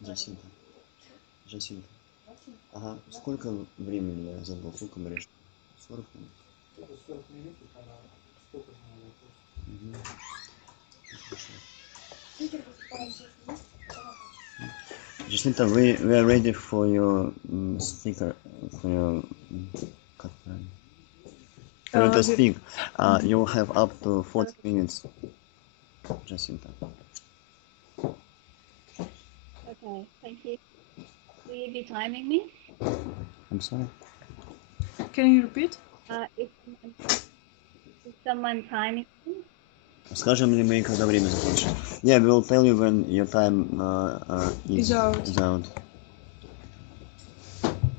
Jasinta. Jasinta. Ага. Сколько времени я забыл? Сколько мы решили? 40 минут? 40 минут, она столько же на вопрос. Jasinta, we are ready for your speaker, for your как правильно? For you to speak. You will have up to 40 minutes, Jasinta. Okay, thank you. Will you be timing me? I'm sorry? Can you repeat? Is someone timing me? Скажем ли мы, когда время закончится? Yeah, we will tell you when your time is out.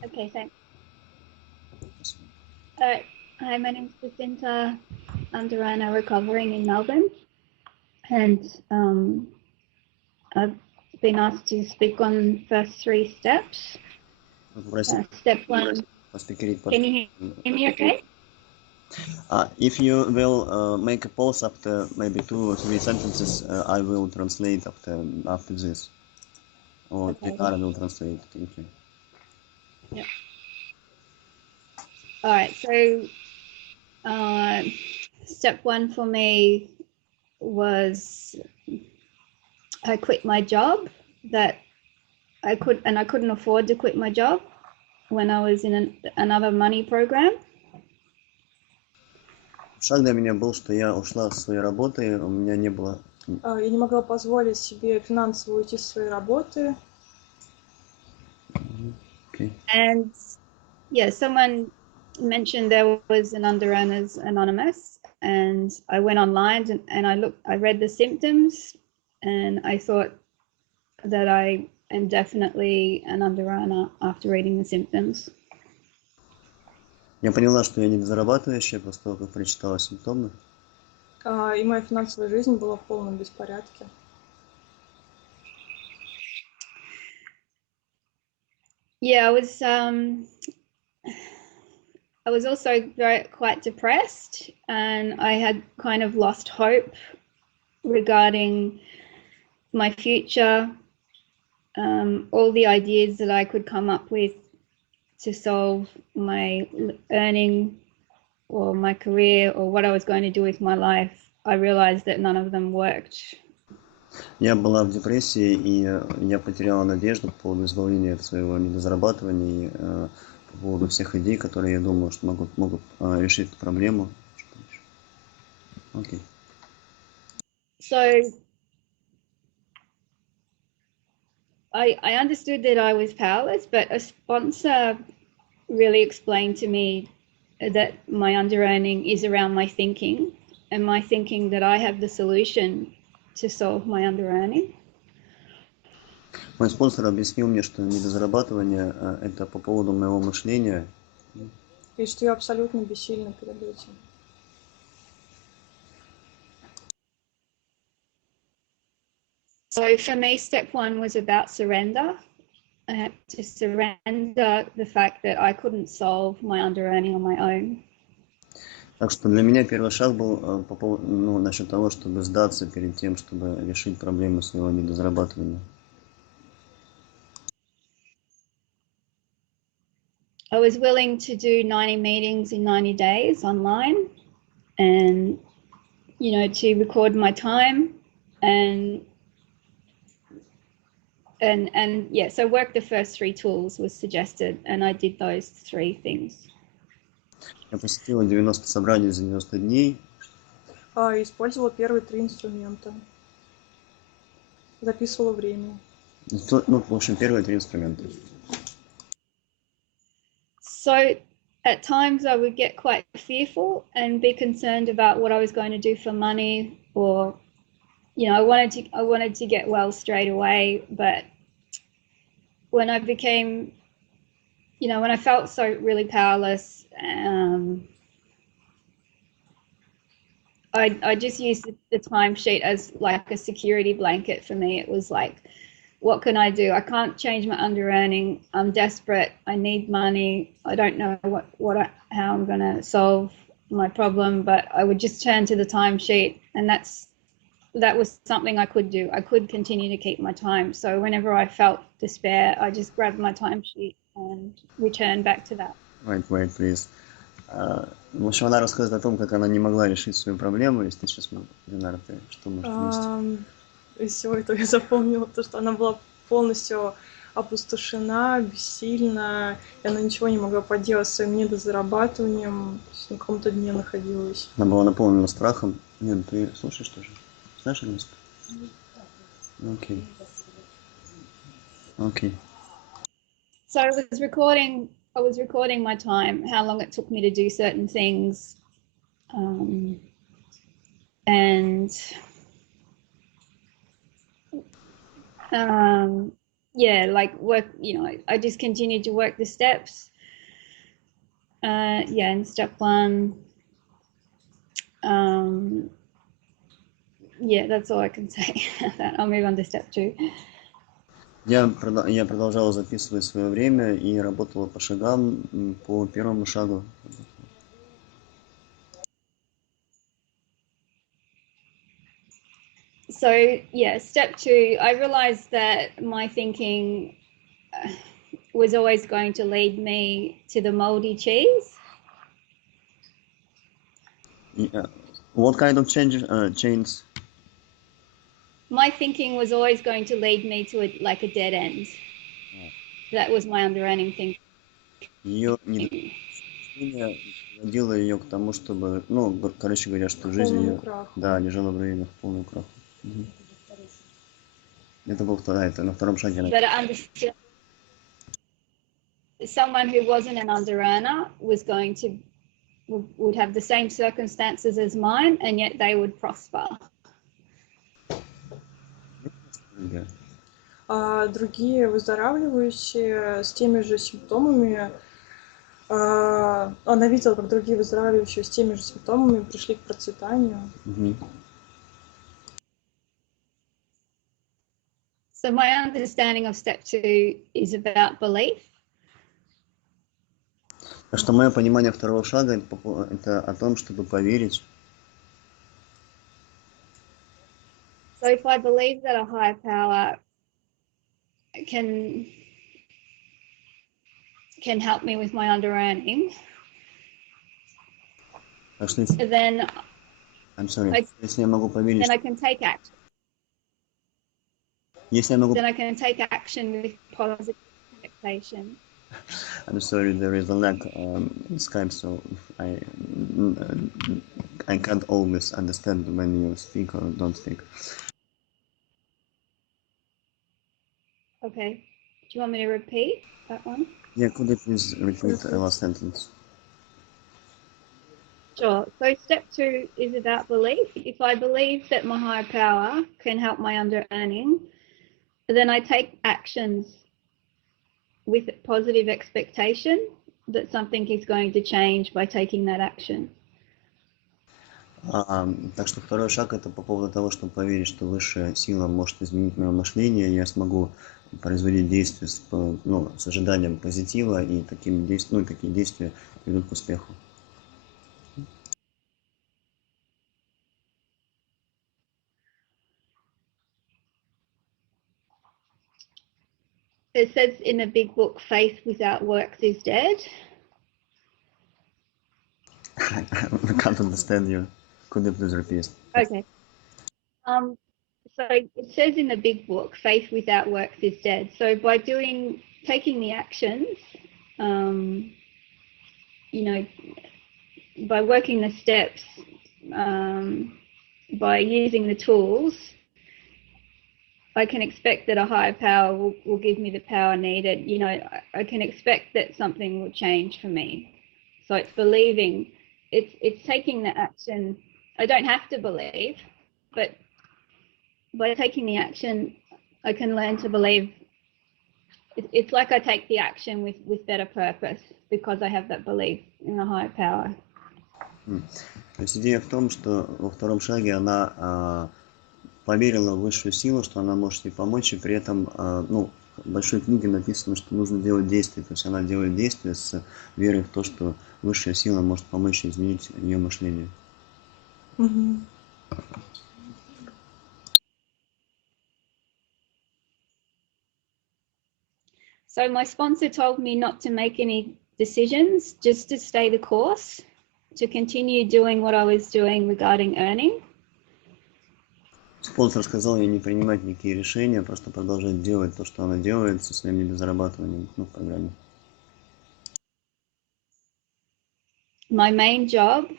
Okay, thanks. Hi, my name is Jasinta. I'm Durana, recovering in Melbourne, and I've been asked to speak on first 3 steps. Step 1. Can you hear me okay? If you will make a pause after maybe 2 or 3 sentences, I will translate after this. Or Tara will translate. Thank you. Yeah. All right. So, step 1 for me was I quit my job that I couldn't afford to quit my job when I was in another money program. Шаг для меня был, что я ушла с своей работы, у меня не было... Я не могла позволить себе финансово уйти с своей работы. Okay. And yeah, someone mentioned there was an Underearners Anonymous, and I went online and I read the symptoms, and I thought that I am definitely an underearner after reading the symptoms. Я поняла, что я недозарабатывающая после того, как прочитала симптомы. И моя финансовая жизнь была в полном беспорядке. Yeah, I was also quite depressed, and I had kind of lost hope regarding my future, all the ideas that I could come up with to solve my earning or my career or what I was going to do with my life. I realized that none of them worked. Я была в депрессии, и я потеряла надежду по поводу избавления от своего недозарабатывания и по поводу всех идей, которые я думаю, что могут решить эту проблему. Okay. So I understood that I was powerless, but a sponsor really explained to me that my under-earning is around my thinking, and my thinking that I have the solution to solve my under-earning. Мой спонсор объяснил мне, что недозарабатывание – это по поводу моего мышления. И что я абсолютно бессильна перед этим. So for me, step 1 was about surrender. I had to surrender the fact that I couldn't solve my under-earning on my own. Так что для меня первый шаг был по поводу, насчет того, чтобы сдаться перед тем, чтобы решить проблему своего недозарабатывания. I was willing to do 90 meetings in 90 days online, and to record my time and yeah, so work the first 3 tools was suggested, and I did those 3 things. Я посетила 90 собраний за 90 дней. Использовала первые 3 инструмента. Записывала время. В общем, первые 3 инструмента. So at times I would get quite fearful and be concerned about what I was going to do for money, or I wanted to get well straight away, but when I became, when I felt so really powerless, I just used the timesheet as like a security blanket for me. It was like, what can I do? I can't change my under-earning. I'm desperate. I need money. I don't know how I'm going to solve my problem, but I would just turn to the timesheet, and that was something I could do. I could continue to keep my time. So whenever I felt despair, I just grabbed my timesheet and returned back to that. Wait, please. В общем, она рассказывает о том, как она не могла решить свою проблему. Если сейчас мы, Динара, ты что можешь вместе? Из всего этого я запомнила то, что она была полностью опустошена, бессильна, и она ничего не могла поделать с своим недозарабатыванием, то есть на каком-то дне находилась. Она была наполнена страхом. Нет, ты слушаешь тоже? Знаешь английский? Окей. Окей. So I was recording my time, how long it took me to do certain things, and yeah, like work, I just continued to work the steps. In step 1, that's all I can say. I'll move on to step 2. Я продолжала записывать свое время и работала по шагам, по первому шагу. So step 2, I realized that my thinking was always going to lead me to the moldy cheese. What kind of change? My thinking was always going to lead me to a dead end. That was my under-earning thinking. Ее недостижение приводило ее к тому, чтобы, короче говоря, что жизнь ее, лежала в руинах, в полную краху. Это был это на втором шаге. But I understood someone who wasn't an under-earner would have the same circumstances as mine, and yet they would prosper. А другие выздоравливающие с теми же симптомами, она видела, как другие выздоравливающие с теми же симптомами пришли к процветанию. So my understanding of step 2 is about belief. Так что мое понимание второго шага это о том, чтобы поверить. So if I believe that a higher power can help me with my under-earning, then если я могу поверить, then I can take action. Then I can take action with positive expectation. I'm sorry, there is a lag in Skype, so I can't always understand when you speak or don't speak. Okay. Do you want me to repeat that one? Yeah, could you please repeat the last sentence? Sure. So step 2 is about belief. If I believe that my higher power can help my under-earning, then I take actions with positive expectation that something is going to change by taking that action. Так что второй шаг это по поводу того, чтобы поверить, что высшая сила может изменить мое мышление, и я смогу производить действия с ожиданием позитива, и такие действия ведут к успеху. It says in the big book, faith without works is dead. I can't understand you. Could you please repeat? Okay. So it says in the big book, faith without works is dead. So by taking the actions, by working the steps, by using the tools, I can expect that a higher power will give me the power needed. I can expect that something will change for me. So it's believing, it's taking the action. I don't have to believe, but by taking the action, I can learn to believe. It's like I take the action with better purpose because I have that belief in a higher power. То есть идея в том, что во втором шаге она поверила в высшую силу, что она может ей помочь, и при этом, большой книге написано, что нужно делать действия. То есть она делает действия с верой в то, что высшая сила может помочь изменить ее мышление. Мгм. So my sponsor told me not to make any decisions, just to stay the course, to continue doing what I was doing regarding earning. Спонсор сказал ей не принимать никакие решения, просто продолжать делать то, что она делает со своим недозарабатыванием, в программе. My main job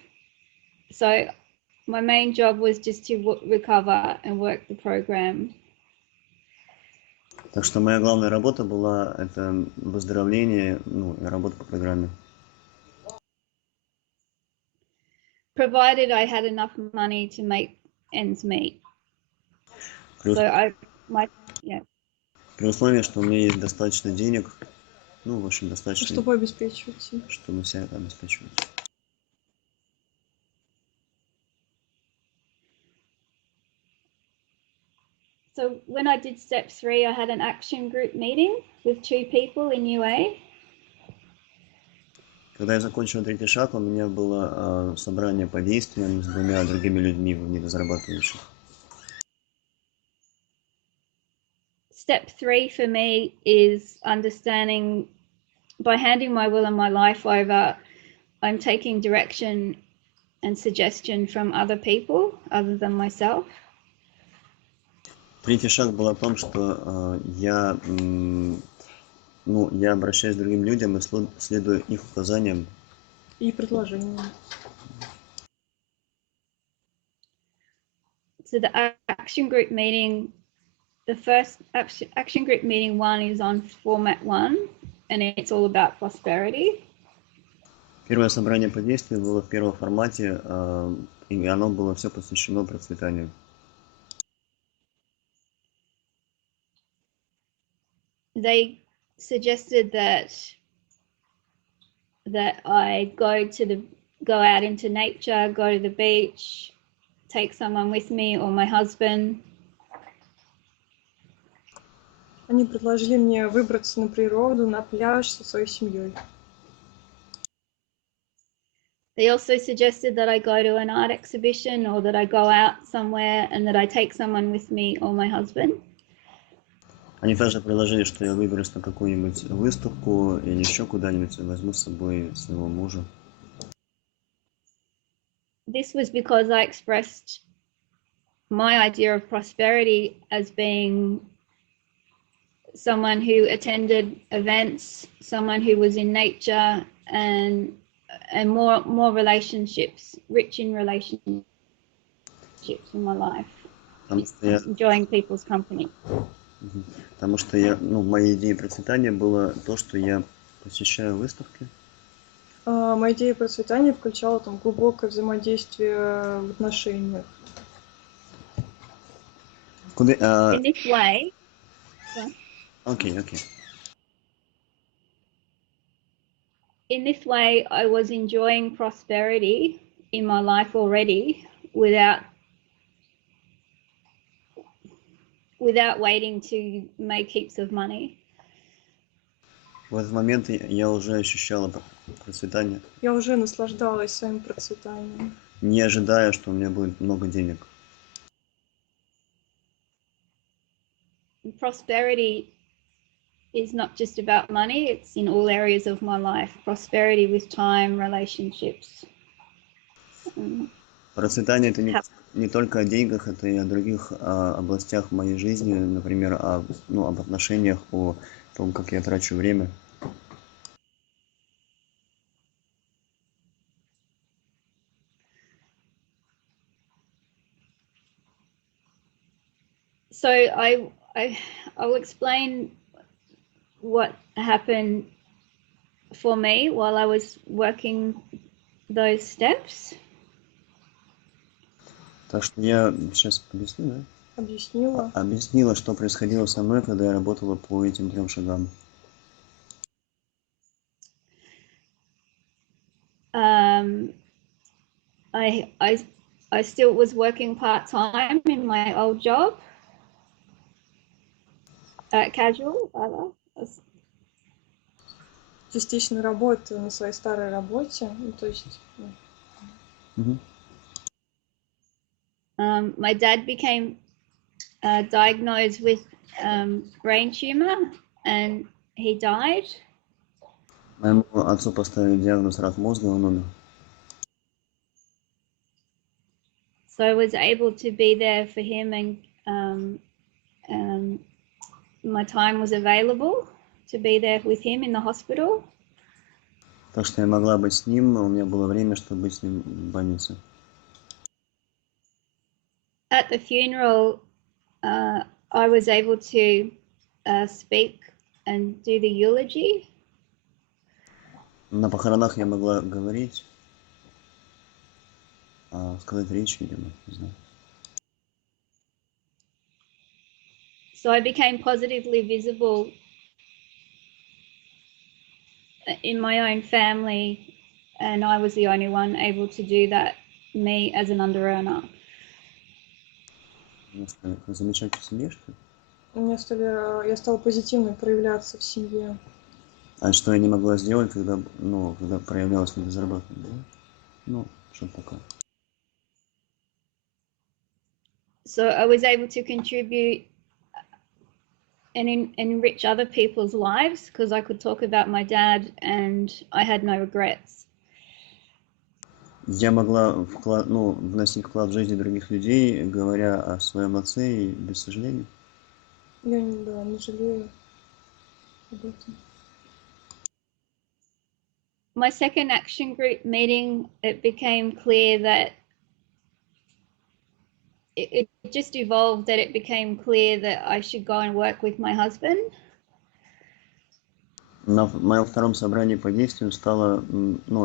was just to recover and work the program. Так что моя главная работа была это выздоровление, и работа по программе. Provided I had enough money to make ends meet. При условии, что у меня есть достаточно денег, в общем, достаточно, Чтобы обеспечивать себя. чтобы себя это обеспечивать. So when I did step 3, I had an action group meeting with 2 people in UA. Когда я закончил третий шаг, у меня было собрание по действиям с 2 другими людьми в недозарабатывающих. Step 3 for me is understanding, by handing my will and my life over, I'm taking direction and suggestion from other people other than myself. Третий шаг был о том, что я обращаюсь к другим людям и следую их указаниям. И предложениям. So the action group meeting, the first action group meeting 1 is on format 1, and it's all about prosperity. Первое собрание по действию было в первом формате, и оно было все посвящено процветанию. They suggested that I go out into nature, go to the beach, take someone with me or my husband. Они предложили мне выбраться на природу, на пляж со своей семьей. They also suggested that I go to an art exhibition or that I go out somewhere and that I take someone with me or my husband. Они также предложили, что я выберусь на какую-нибудь выставку или еще куда-нибудь и возьму с собой своего мужа. This was because I expressed my idea of prosperity as being someone who attended events, someone who was in nature, and more relationships, rich in relationships in my life, enjoying people's company. Потому что моей идеей процветания было то, что я посещаю выставки. Моя идея процветания включала там глубокое взаимодействие в отношениях. In this way, Okay. In this way, I was enjoying prosperity in my life already without waiting to make heaps of money. В этот момент я уже ощущала процветание. Я уже наслаждалась своим процветанием. Не ожидая, что у меня будет много денег. Prosperity is not just about money, it's in all areas of my life. Prosperity with time, relationships. Процветание это не только о деньгах, это и о других областях моей жизни, например, об отношениях, о том, как я трачу время. So I'll explain what happened for me while I was working those steps. Так что я сейчас объясню, да? Объяснила, что происходило со мной, когда я работала по этим 3 шагам. I still was working part-time in my old job. Casual, rather. Частично работаю на своей старой работе, ну, то есть... My dad became diagnosed with brain tumor and he died. Моему отцу поставили диагноз рак мозга, он умер. So I was able to be there for him and my time was available to be there with him in the hospital. Так что я могла быть с ним, у меня было время, чтобы быть с ним в больнице. At the funeral, I was able to speak and do the eulogy. На похоронах я могла говорить, сказать речь, видимо, не знаю. So I became positively visible in my own family, and I was the only one able to do that, me as an under-earner. Замечать в семье, что ли? Я стала позитивно проявляться в семье. А что я не могла сделать, когда проявлялось недозарабатывание, да? Ну, что-то такое. So I was able to contribute and enrich other people's lives because I could talk about my dad and I had no regrets. Я могла вносить вклад в жизнь других людей, говоря о своем отце и без сожалений. Я не жалею об этом. My second action group meeting, it became clear that it just evolved that it became clear that I should go and work with my husband. На моем втором собрании по действию стало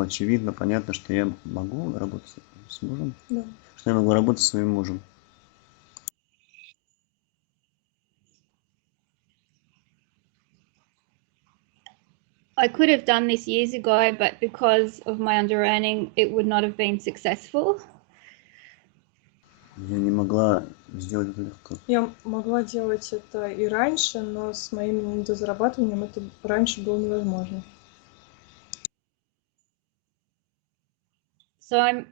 очевидно, понятно, что я могу работать с мужем, Да. что я могу работать со своим мужем. I could have done this years ago, but because of my under-earning, it would not have been successful. Я не могла сделать это легко. Я могла делать это и раньше, но с моим недозарабатыванием это раньше было невозможно. So I'm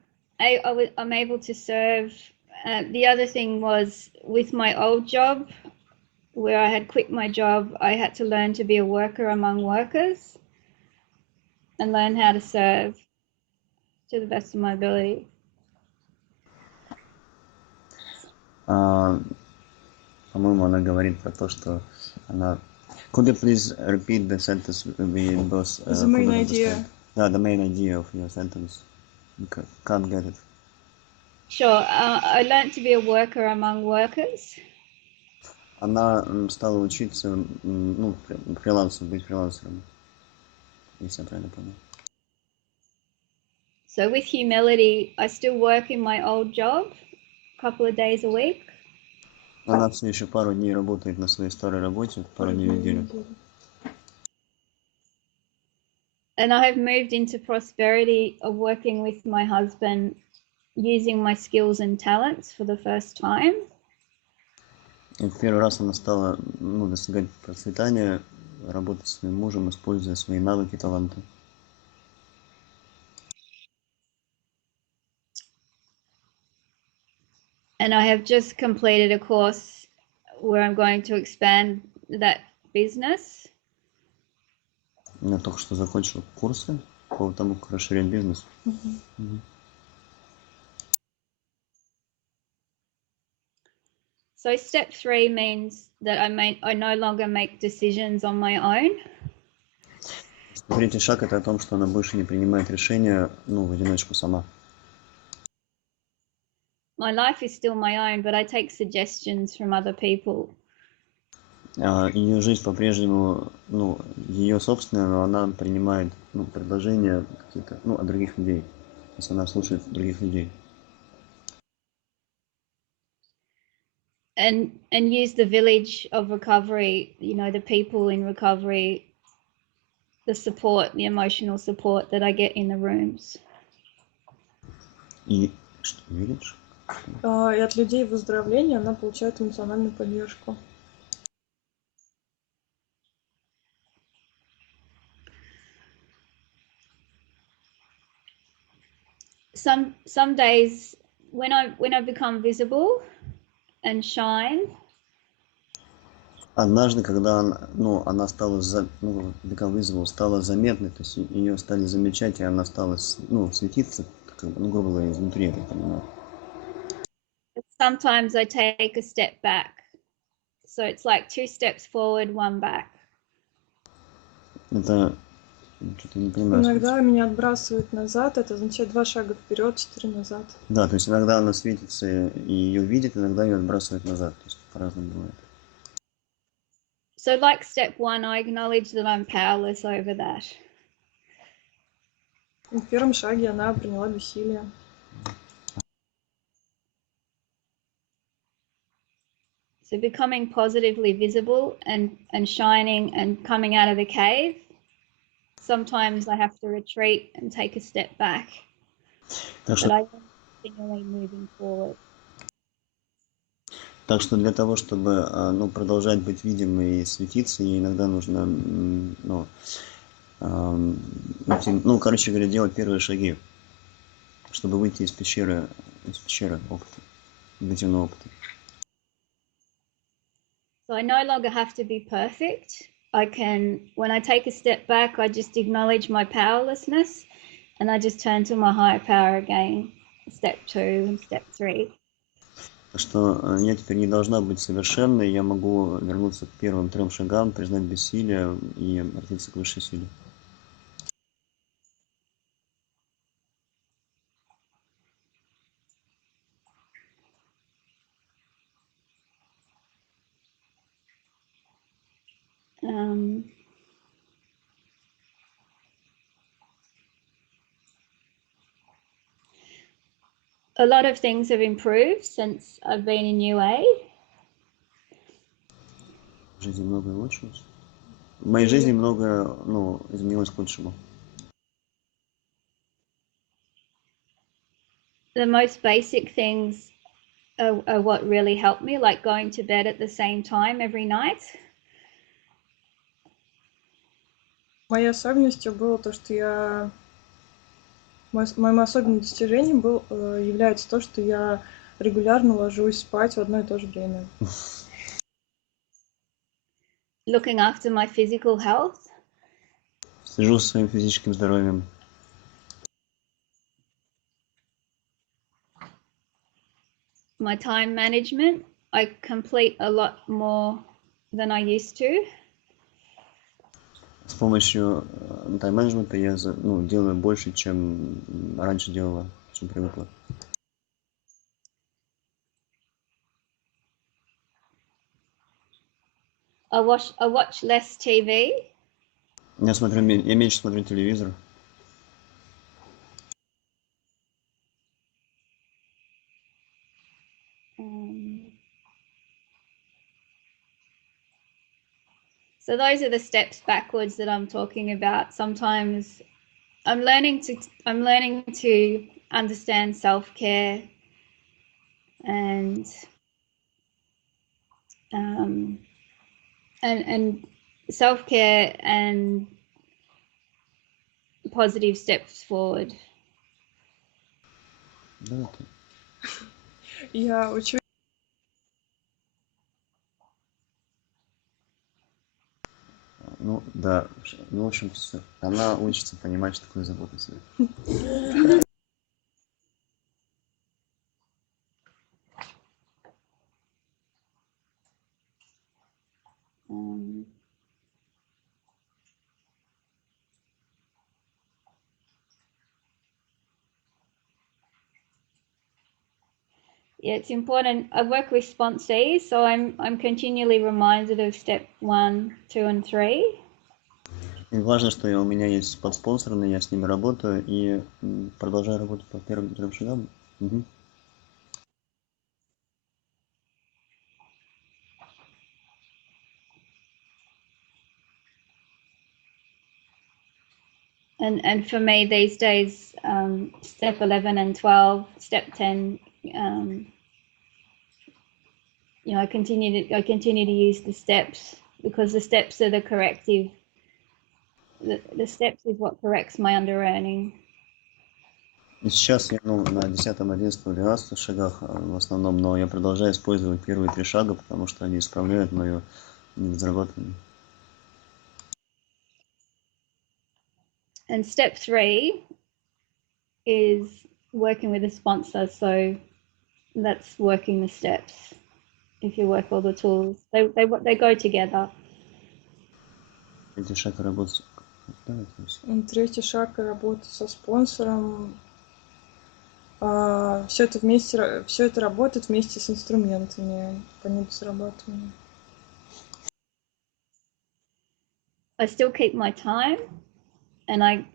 able to serve. The other thing was with my old job, where I had quit my job, I had to learn to be a worker among workers and learn how to serve to the best of my ability. По-моему, она говорит про то, что она... Could you please repeat the sentence we both... The main idea. Да, the main idea of your sentence. Can't get it. Sure. I learned to be a worker among workers. Она стала учиться, фрилансером, быть фрилансером, если я правильно понял. So with humility, I still work in my old job a couple of days a week. Она все еще пару дней работает на своей старой работе, пару дней в неделю. And I have moved into prosperity of working with my husband using my skills and talents for the first time. И в первый раз она стала достигать процветания, работать с своим мужем, используя свои навыки и таланты. And I have just completed a course where I'm going to expand that business. Я только что закончил курсы по тому, как расширять бизнес. So step 3 means that I no longer make decisions on my own. Третий шаг — это о том, что она больше не принимает решения, в одиночку сама. My life is still my own, but I take suggestions from other people. Ее жизнь по-прежнему, ее собственная, но она принимает, предложения какие-то, от других людей. То есть она слушает других людей. And use the village of recovery, the people in recovery, the support, the emotional support that I get in the rooms. И что, видишь? И от людей выздоровления она получает эмоциональную поддержку. some days when I become visible and shine. Однажды, когда она стала, become visible, стала заметной, то есть ее стали замечать, и она стала, светиться, грубо говоря, изнутри, я так понимаю. Sometimes I take a step back. So it's like 2 steps forward, 1 back. Это что-то не понимаю. Иногда меня отбрасывает назад, это означает 2 шага вперед, 4 назад. Да, то есть иногда она светится и ее видит, иногда ее отбрасывает назад. То есть по-разному бывает. So like step 1, I acknowledge that I'm powerless over that. В первом шаге она приняла бессилие. So becoming positively visible and shining and coming out of the cave. Sometimes I have to retreat and take a step back. But I am continually moving forward. Так что для того, чтобы продолжать быть видимой и светиться, ей иногда нужно, короче говоря, делать первые шаги, чтобы выйти из пещеры опыта, негативного опыта. So I no longer have to be perfect. When I take a step back, I just acknowledge my powerlessness and I just turn to my higher power again, step 2 and step 3. Что я теперь не должна быть совершенной, я могу вернуться к первым 3 шагам, признать бессилие и обратиться к высшей силе. A lot of things have improved since I've been in UA. В жизни многое улучшилось. В моей жизни многое, изменилось к лучшему. The most basic things are what really helped me, like going to bed at the same time every night. Моей особенностью было то, что моим особенным достижением является то, что я регулярно ложусь спать в одно и то же время. Looking after my physical health. Слежу за своим физическим здоровьем. My time management. I complete a lot more than I used to. С помощью тайм-менеджмента я делаю больше, чем раньше делала, чем привыкла. I watch less TV. Я меньше смотрю телевизор. So those are the steps backwards that I'm talking about. Sometimes I'm learning to understand self-care and self-care and positive steps forward. Да, Я учу. Да, в общем, все. Она учится понимать, что такое забота о себе. Yeah, it's important. I work with sponsees, so I'm continually reminded of step 1, 2, and 3. И важно, что у меня есть подспонсоры, я с ними работаю и продолжаю работать по первым 3 шагам. Угу. And for me these days, step 11 and 12, step 10, I continue to use the steps because the steps are the corrective. The steps is what corrects my under-earning. И сейчас я на 10-м, 11-м, 12 шагах в основном, но я продолжаю использовать первые 3 шага, потому что они исправляют мое недозарабатывание. And step 3 is working with a sponsor, so that's working the steps. If you work all the tools, they go together. Третий шаг работы. Третий шаг — работа со спонсором. Все это вместе, все это работает вместе с инструментами по недозарабатыванию. I still keep my time, and I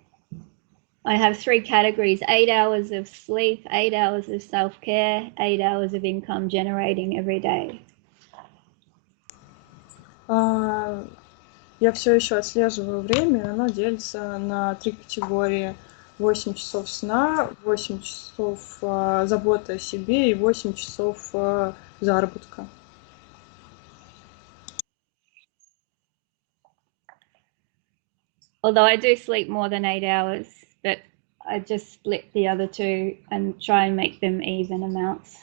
have 3 categories: 8 hours of sleep, 8 hours of self-care, 8 hours of income generating every day. Я все еще отслеживаю время, оно делится на 3 категории: 8 часов сна, 8 часов заботы о себе и 8 часов заработка. Although I do sleep more than 8 hours, but I just split the other 2 and try and make them even amounts.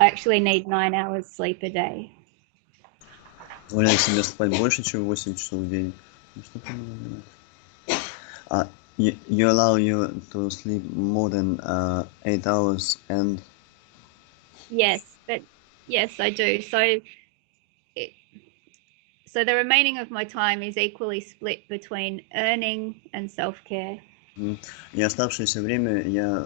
I actually need 9 hours sleep a day. Позволяю себе спать больше, чем 8 часов в день. You allow you to sleep more than 8 hours and... Yes, I do. So the remaining of my time is equally split between earning and self-care. И оставшееся время я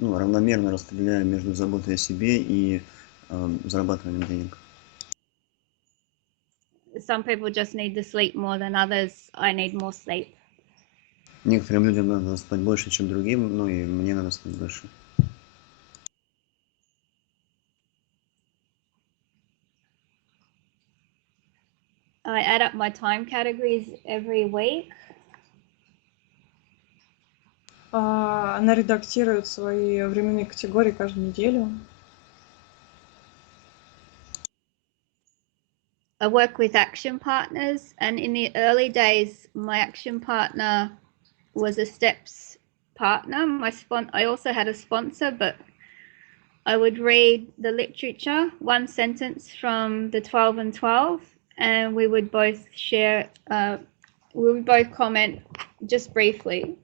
равномерно распределяю между заботой о себе и зарабатыванием денег. Some people just need to sleep more than others. I need more sleep. Некоторым людям надо спать больше, чем другим, но и мне надо спать больше. I add up my time categories every week. Она редактирует свои временные категории каждую неделю. I work with action partners, and in the early days, my action partner was a steps partner. I also had a sponsor, but I would read the literature, one sentence from the 12 and 12, and we would both share, we would both comment just briefly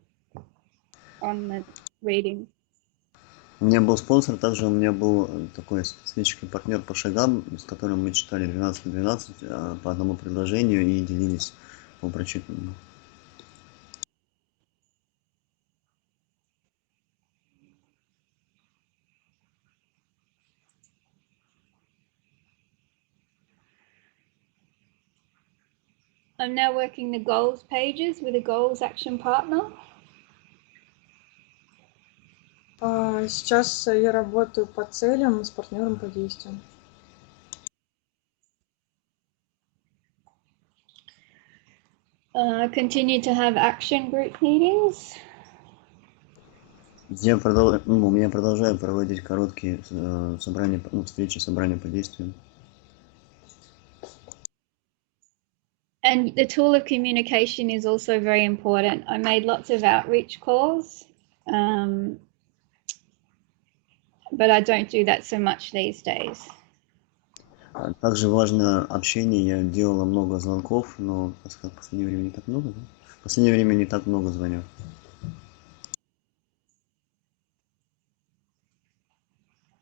on the reading. У меня был спонсор, также у меня был такой специфический партнер по шагам, с которым мы читали 12 по одному предложению и делились по прочитанному. I'm now working the goals pages with a goals action partner. Сейчас я работаю по целям с партнером по действиям. Continue to have action group meetings. Я продолжаю проводить короткие собрания, встречи, собрания по действиям. And the tool of communication is also very important. I made lots of outreach calls, but I don't do that so much these days. Также важно общение. Я делала много звонков, но в последнее время не так много. Да? В последнее время не так много звоню.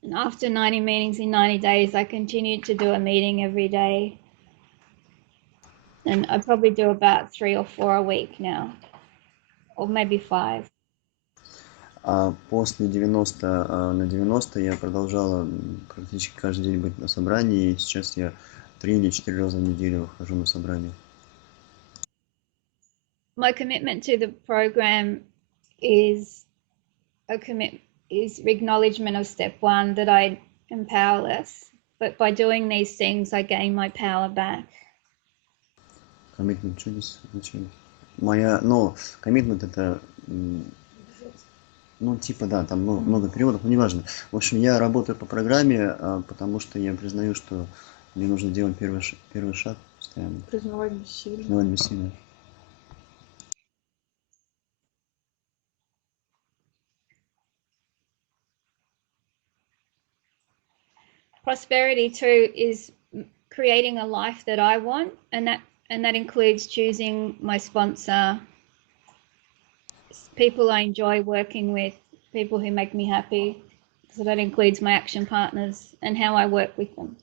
And after 90 meetings in 90 days, I continued to do a meeting every day. And I probably do about 3 or 4 a week now, or maybe 5. После 90 на 90 я продолжала практически каждый день быть на собрании, и сейчас я 3 или 4 раза в неделю хожу на собрание. My commitment to the program is acknowledgement of step 1, that I am powerless, but by doing these things, I gain my power back. Commitment, что здесь значение? Commitment это, типа, да, там много переводов, но неважно. В общем, я работаю по программе, потому что я признаю, что мне нужно делать первый шаг постоянно. Признавать бессилие. Признавать бессилие. prosperity too is creating a life that I want, and that includes choosing my sponsor, people I enjoy working with, people who make me happy. So that includes my action partners and how I work with them.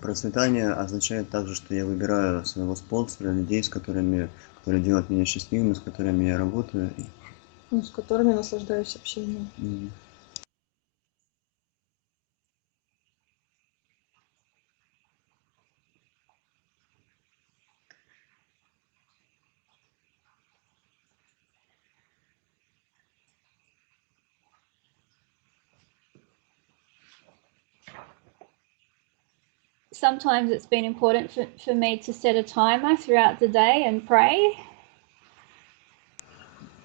Процветание означает также, что я выбираю своего спонсора, людей, которые делают меня счастливым, с которыми я работаю. С которыми наслаждаюсь общением. Sometimes it's been important for me to set a timer throughout the day and pray.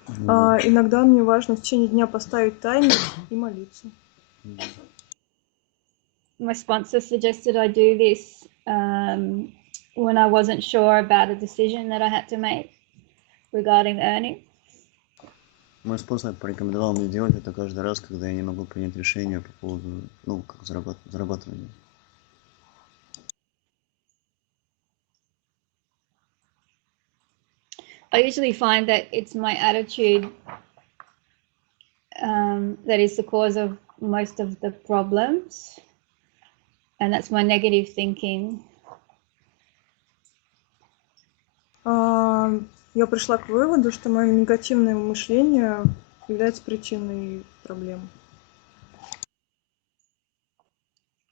Иногда мне важно в течение дня поставить таймер и молиться. My sponsor suggested I do this when I wasn't sure about a decision that I had to make regarding earning. Мой спонсор порекомендовал мне делать это каждый раз, когда я не могу принять решение по поводу, как зарабатывания. I usually find that it's my attitude that is the cause of most of the problems, and that's my negative thinking. Я пришла к выводу, что мое негативное мышление является причиной проблем.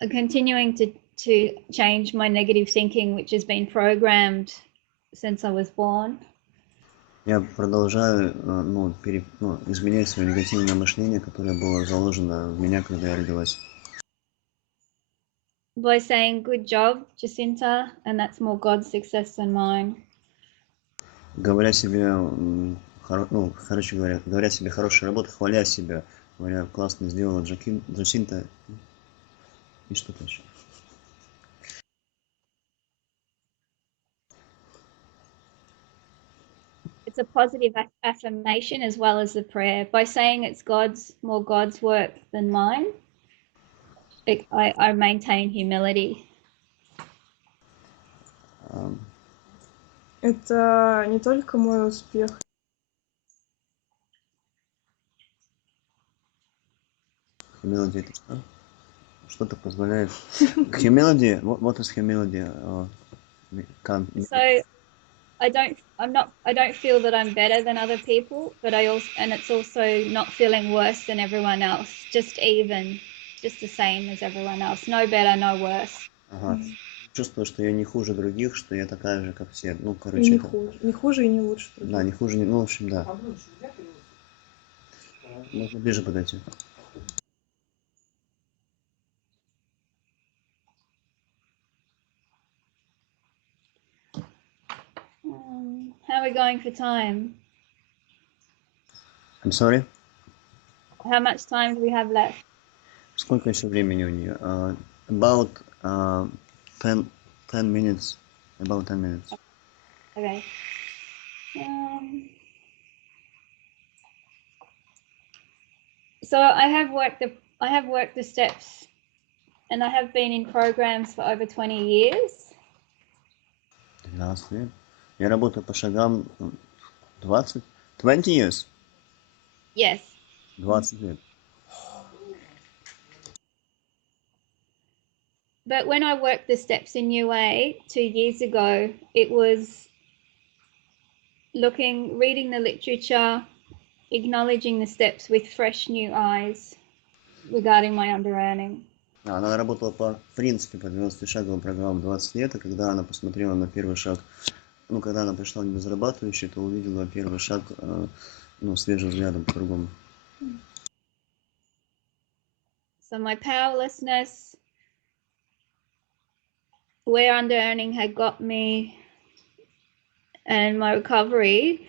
I'm continuing to change my negative thinking, which has been programmed since I was born. Я продолжаю изменять свое негативное мышление, которое было заложено в меня, когда я родилась. By saying good job, Jasinta, and that's more God's success than mine. Говоря себе, говоря себе хорошая работа, хваля себя, говоря, классно сделала Jasinta, и что-то еще. It's a positive affirmation as well as the prayer. By saying it's more God's work than mine, I maintain humility. Это не только мой успех. Humility это что? Что-то позволяет. Humility, what is humility? So I don't feel that I'm better than other people, but it's also not feeling worse than everyone else, just even, just the same as everyone else, no better, no worse. Ага. Чувствую, что я не хуже других, что я такая же, как все. Не хуже и не лучше других. Да, не хуже, в общем, да. Можно ближе подойти. How are we going for time? I'm sorry? How much time do we have left? Сколько еще времени у нее? About 10 minutes. About 10 minutes. Okay. So I have worked the steps, and I have been in programs for over 20 years. 12 лет. Я работаю по шагам 20 years? Yes. 20 лет. But when I worked the steps in UA 2 years ago, it was reading the literature, acknowledging the steps with fresh new eyes regarding my under-earning. Она работала в принципе по 12-шаговым программам 20 лет, и когда она посмотрела на первый шаг, когда она пришла в недозарабатывающие, то увидела первый шаг свежим взглядом по-другому. So my powerlessness, where under-earning had got me, and my recovery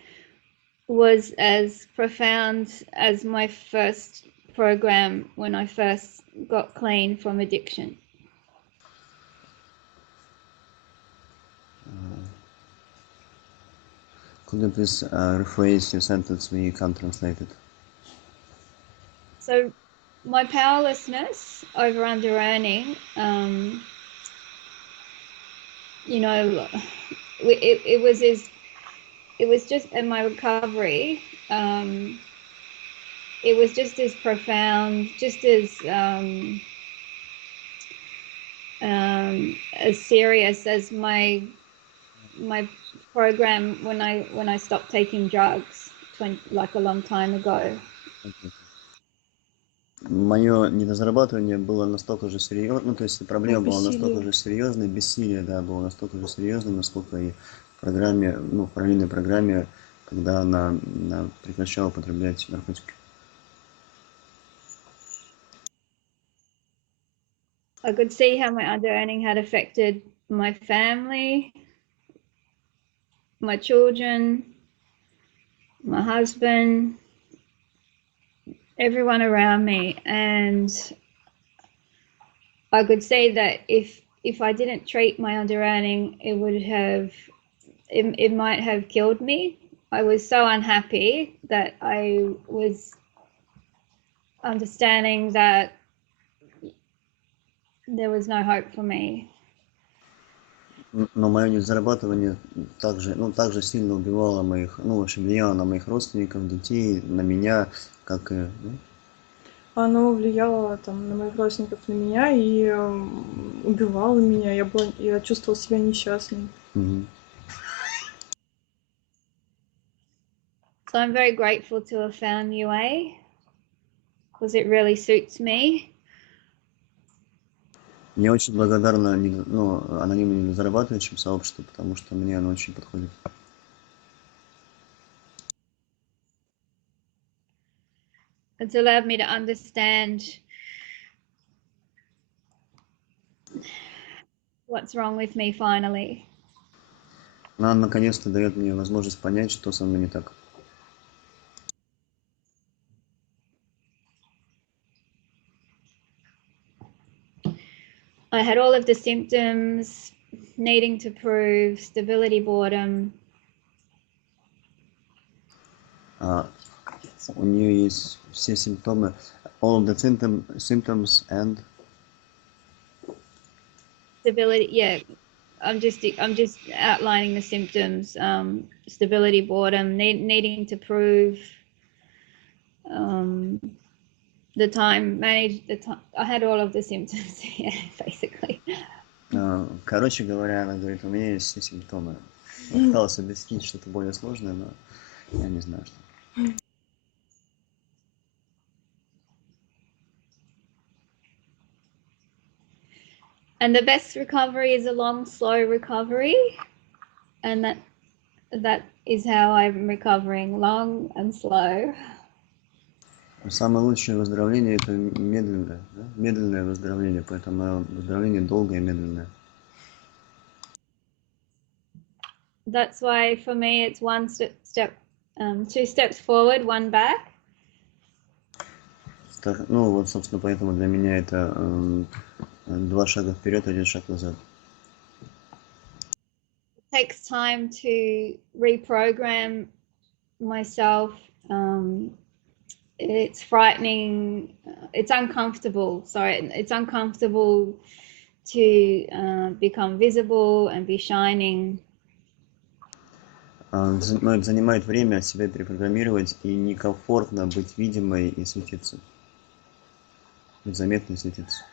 was as profound as my first program when I first got clean from addiction. Could you please rephrase your sentence when you can't translate it? So my powerlessness over under earning, you know, it was just in my recovery. It was just as profound, just as serious as my program when I stopped taking drugs, like a long time ago. Мое недозарабатывание было настолько же серьезно, ну, то есть проблема была настолько же серьезной, бессилие, да, было настолько же серьезным, насколько и в программе, ну, в параллельной программе, когда она прекращала употреблять наркотики. I could see how my under-earning had affected my family, my children, my husband, everyone around me, and I could say that if I didn't treat my under-earning, it might have killed me. I was so unhappy that I was understanding that there was no hope for me. Но мое недозарабатывание также сильно убивало моих, ну, в общем, влияло на моих родственников, детей, на меня, как и... Оно влияло там на моих родственников, на меня и убивало меня. Я чувствовала себя несчастной. So I'm very grateful to have found UA because it really suits me. Я очень благодарна, ну, анонимным недозарабатывающим сообществу, потому что мне оно очень подходит. It's allowed me to understand what's wrong with me finally. Она наконец-то дает мне возможность понять, что со мной не так. I had all of the symptoms, needing to prove, stability boredom. У нее есть все симптомы, all of the symptoms and stability. Yeah, I'm just outlining the symptoms. Stability boredom, needing to prove. The time, manage the time. I had all of the symptoms, yeah, basically. Короче говоря, она говорит, у меня есть все симптомы. Я пыталась объяснить что-то более сложное, но я не знаю, что. And the best recovery is a long, slow recovery, and that is how I'm recovering, long and slow. Самое лучшее выздоровление – это медленное выздоровление, поэтому выздоровление долгое и медленное. That's why for me it's two steps forward, one back. Ну вот, собственно, поэтому для меня это 2 шага вперед, 1 шаг назад. It takes time to reprogram myself. It's frightening. It's uncomfortable. Sorry, it's uncomfortable to become visible and be shining. Но это занимает время себя перепрограммировать, и некомфортно быть видимой и светиться. Быть заметной и светиться.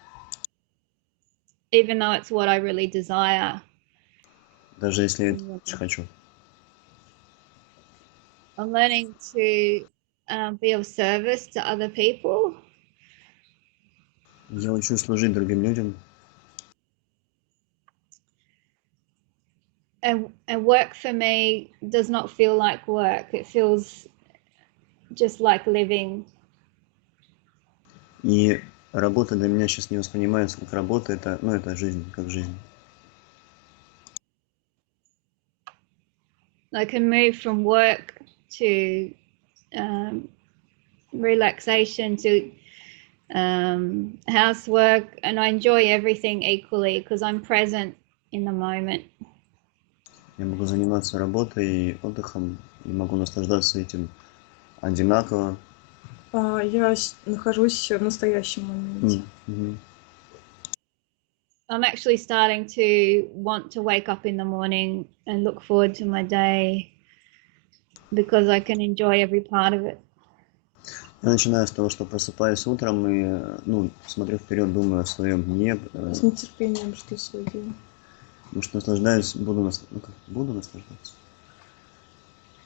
Even though it's what I really desire. Даже если я это очень хочу. I'm learning to be of service to other people. Я учусь служить другим людям. And work for me does not feel like work. It feels just like living. И работа для меня сейчас не воспринимается как работа, это жизнь, как жизнь. I can move from work to relaxation to housework, and I enjoy everything equally because I'm present in the moment. Я могу заниматься работой и отдыхом, и могу наслаждаться этим одинаково. Я нахожусь в настоящем моменте. I'm actually starting to want to wake up in the morning and look forward to my day because I can enjoy every part of it. Я начинаю с того, что просыпаюсь утром и, смотрю вперед, думаю о своем дне. С нетерпением жду свой день. Потому что наслаждаюсь, буду наслаждаться.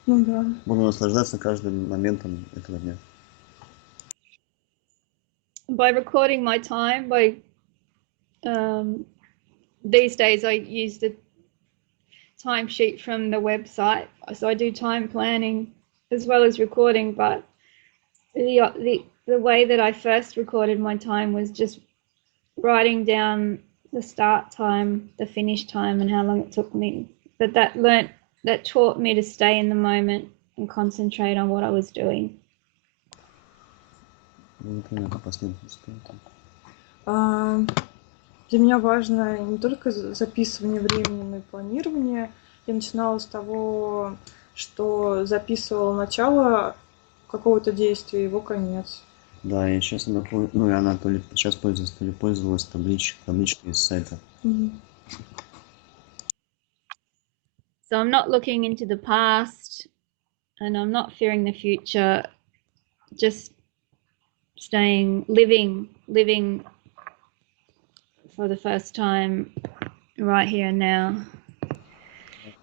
Ну да. Буду наслаждаться каждым моментом этого дня. By recording my time, these days I use the timesheet from the website, so I do time planning as well as recording, but the way that I first recorded my time was just writing down the start time, the finish time, and how long it took me. But that taught me to stay in the moment and concentrate on what I was doing. Для меня важно не только записывание времени, но и планирование. Я начинала с того, что записывала начало какого-то действия, его конец. Да, я сейчас она то ли сейчас пользуется, то ли пользовалась табличкой из сайта. So I'm not looking into the past and I'm not fearing the future, just living for the first time right here and now.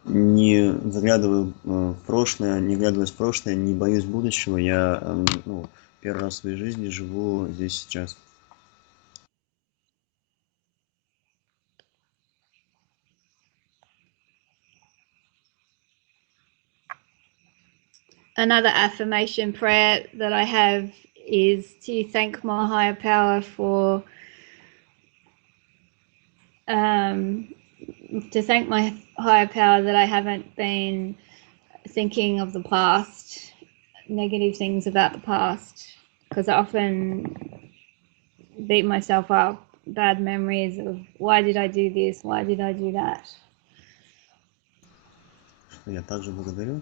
Не заглядываю в прошлое, не вглядываясь в прошлое, не боюсь будущего. Я первый раз в своей жизни живу здесь сейчас. Another affirmation prayer that I have is to thank my higher power for that I haven't been thinking of the past, negative things about the past, because I often beat myself up, bad memories of why did I do this, why did I do that. Я также благодарю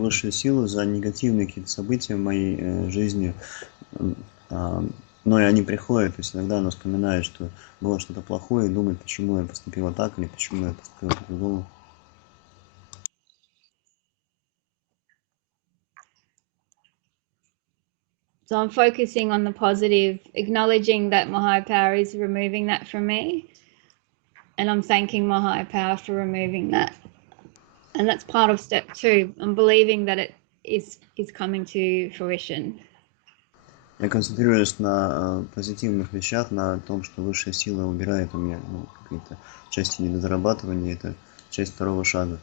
высшую силу за негативные какие-то события в моей жизни. Но и они приходят, то есть иногда она вспоминает, что было что-то плохое, и думает, почему я поступила так или почему я поступила по-другому. So I'm focusing on the positive, acknowledging that my higher power is removing that from me, and I'm thanking my higher power for removing that. And that's part of step 2. I'm believing that it is coming to fruition. Я концентрируюсь на позитивных вещах, на том, что высшая сила убирает у меня какие-то части недозарабатывания. Это часть второго шага.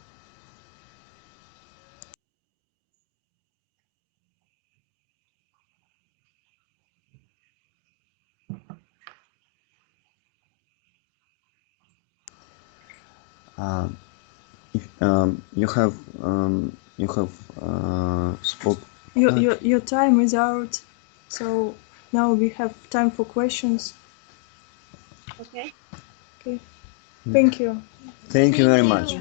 You have spoke. Your time is out, so now we have time for questions. Okay. Thank you. Thank you very much.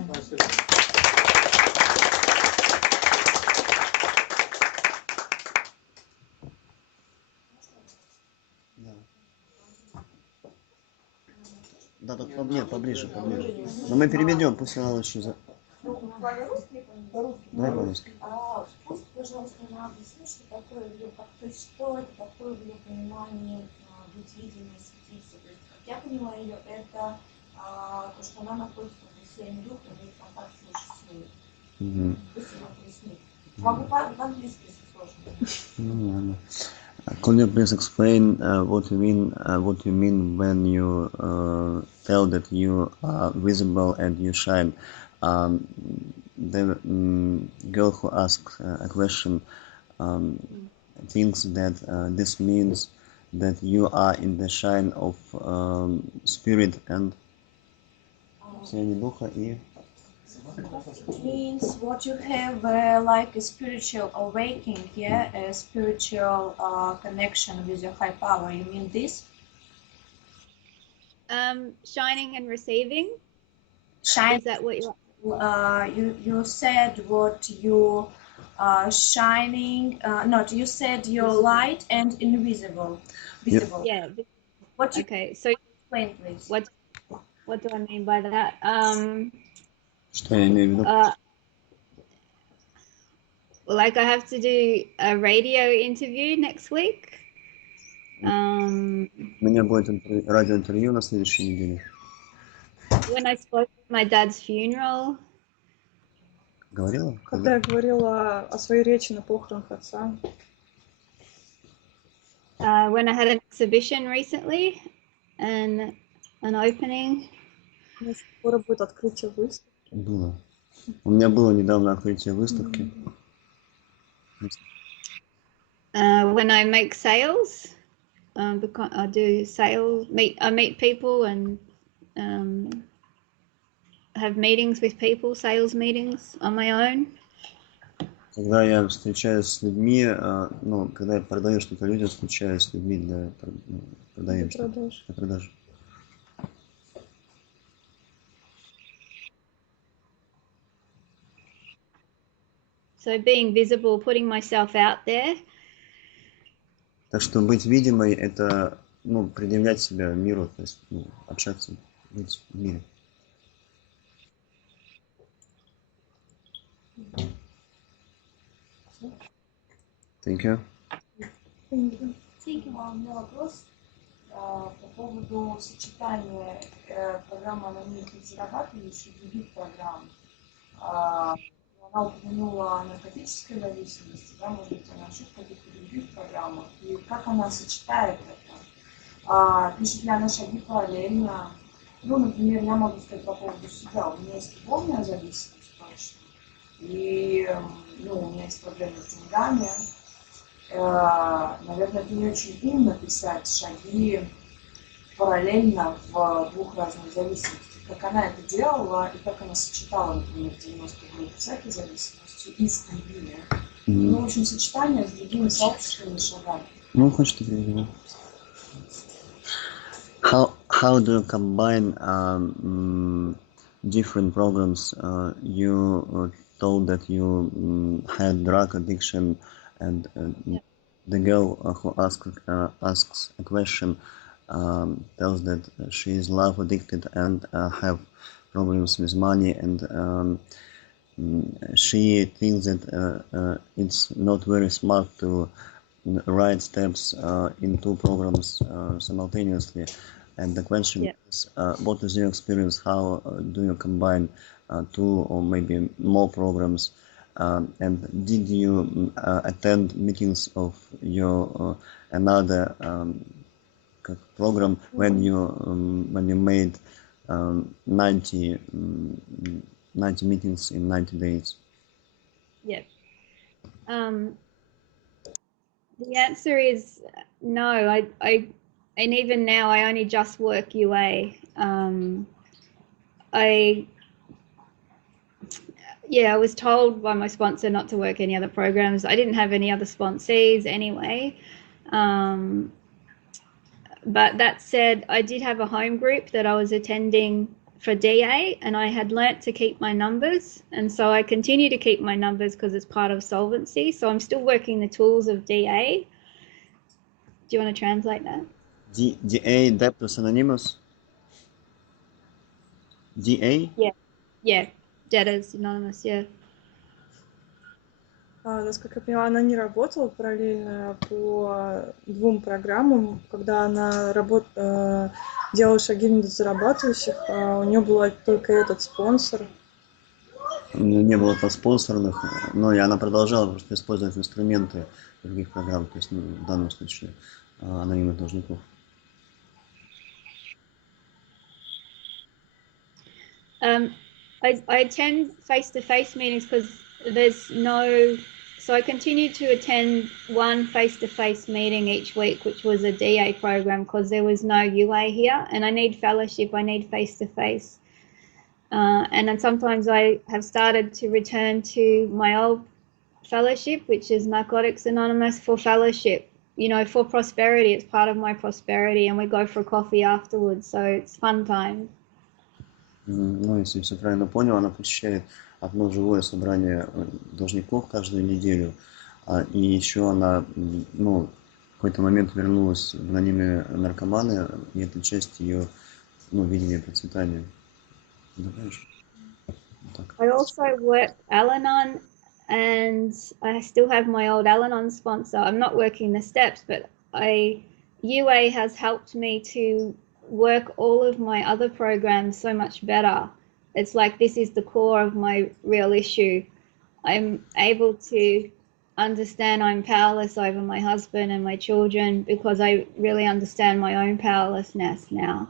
Да, тут поближе. Но мы переведем, пусть она лучше за... Давай по-русски. Пожалуйста, нам объясни, что такое, то есть что это такое в ее понимании быть видимой, светиться. То есть, как я понимаю ее, это то, что она находится в состоянии духа, имеет контакт с высшей силой. Пусть ее пояснит. Могу по-английски, если сложно. Could you please explain what you mean when you tell that you are visible and you shine? The girl who asked a question thinks that this means that you are in the shine of spirit and It means what you have like a spiritual awakening, a spiritual connection with your high power. You mean this? Shining and receiving. Shine. Is that what you said what you shining. Not you said your light and invisible. Visible. Yeah. What you Okay. So explain, please? what do I mean by that? Что я имею в виду? Like I have to do a radio interview next week. У меня будет радиоинтервью на следующей неделе. When I spoke at my dad's funeral, Говорила? Когда я говорила о своей речи на похоронах отца, when I had an exhibition recently and an opening. у нас скоро будет открытие выставки. Было. У меня было недавно открытие выставки. When I make sales, I do sales. I meet people and have meetings with people, sales meetings on my own. Когда я встречаюсь с людьми, ну, когда я продаю что-то людям, встречаюсь с людьми для продаем что-то для продажи. So being visible, putting myself out there. Так что быть видимой — это, ну, предъявлять себя миру, то есть, ну, общаться, быть в мире. Thank you. У меня вопрос по поводу сочетания программы «Анонимных, недозарабатывающих» и других программ. Она упомянула о наркотической зависимости, да, может быть, она еще в каких-то других программах. И как она сочетает это? Пишет ли она шаги параллельно? Ну, например, я могу сказать по поводу себя. У меня есть любовная зависимость точно. И, ну, у меня есть проблемы с деньгами. Наверное, это не очень умно писать шаги параллельно в двух разных зависимостях. Как она это делала и как она сочетала, например, 90 групп с этой зависимостью и с другими. Ну, в общем, сочетание с другими сообществами шагами. Ну, хочешь ты переведи? How do you combine different programs? You told that you had drug addiction, and the girl who asks a question tells that she is love addicted and have problems with money, and she thinks that it's not very smart to write steps in two programs simultaneously. And the question is, what is your experience? How do you combine two or maybe more programs? And did you attend meetings of your another program when you made 90 meetings in 90 days? Yeah. The answer is no. And even now, I only just work UA. I was told by my sponsor not to work any other programs. I didn't have any other sponsees anyway. But that said, I did have a home group that I was attending for DA, and I had learnt to keep my numbers. And so I continue to keep my numbers because it's part of solvency. So I'm still working the tools of DA. Do you want to translate that? DA, Debtors Anonymous? DA? Yeah, Debtors Anonymous, yeah. Насколько я поняла, она не работала параллельно по двум программам. Когда она делала шаги недозарабатывающих, у нее был только этот спонсор. У нее не было спонсорных, но и она продолжала просто использовать инструменты других программ, то есть, ну, в данном случае анонимных должников. I attend face-to-face meetings because there's no... So I continue to attend one face-to-face meeting each week, which was a DA program, because there was no UA here, and I need fellowship, I need face-to-face. And then sometimes I have started to return to my old fellowship, which is Narcotics Anonymous, for fellowship, you know, for prosperity. It's part of my prosperity, and we go for coffee afterwards, so it's fun time. Ну, если все правильно понял, она посещает одно живое собрание должников каждую неделю. И еще она, ну, в какой-то момент вернулась в анонимные наркоманы, и это часть ее, ну, видения процветания. Знаешь? Так. I also work Al-Anon, and I still have my old Al-Anon sponsor. I'm not working the steps, but UA has helped me to work all of my other programs so much better. It's like this is the core of my real issue. I'm able to understand I'm powerless over my husband and my children because I really understand my own powerlessness now.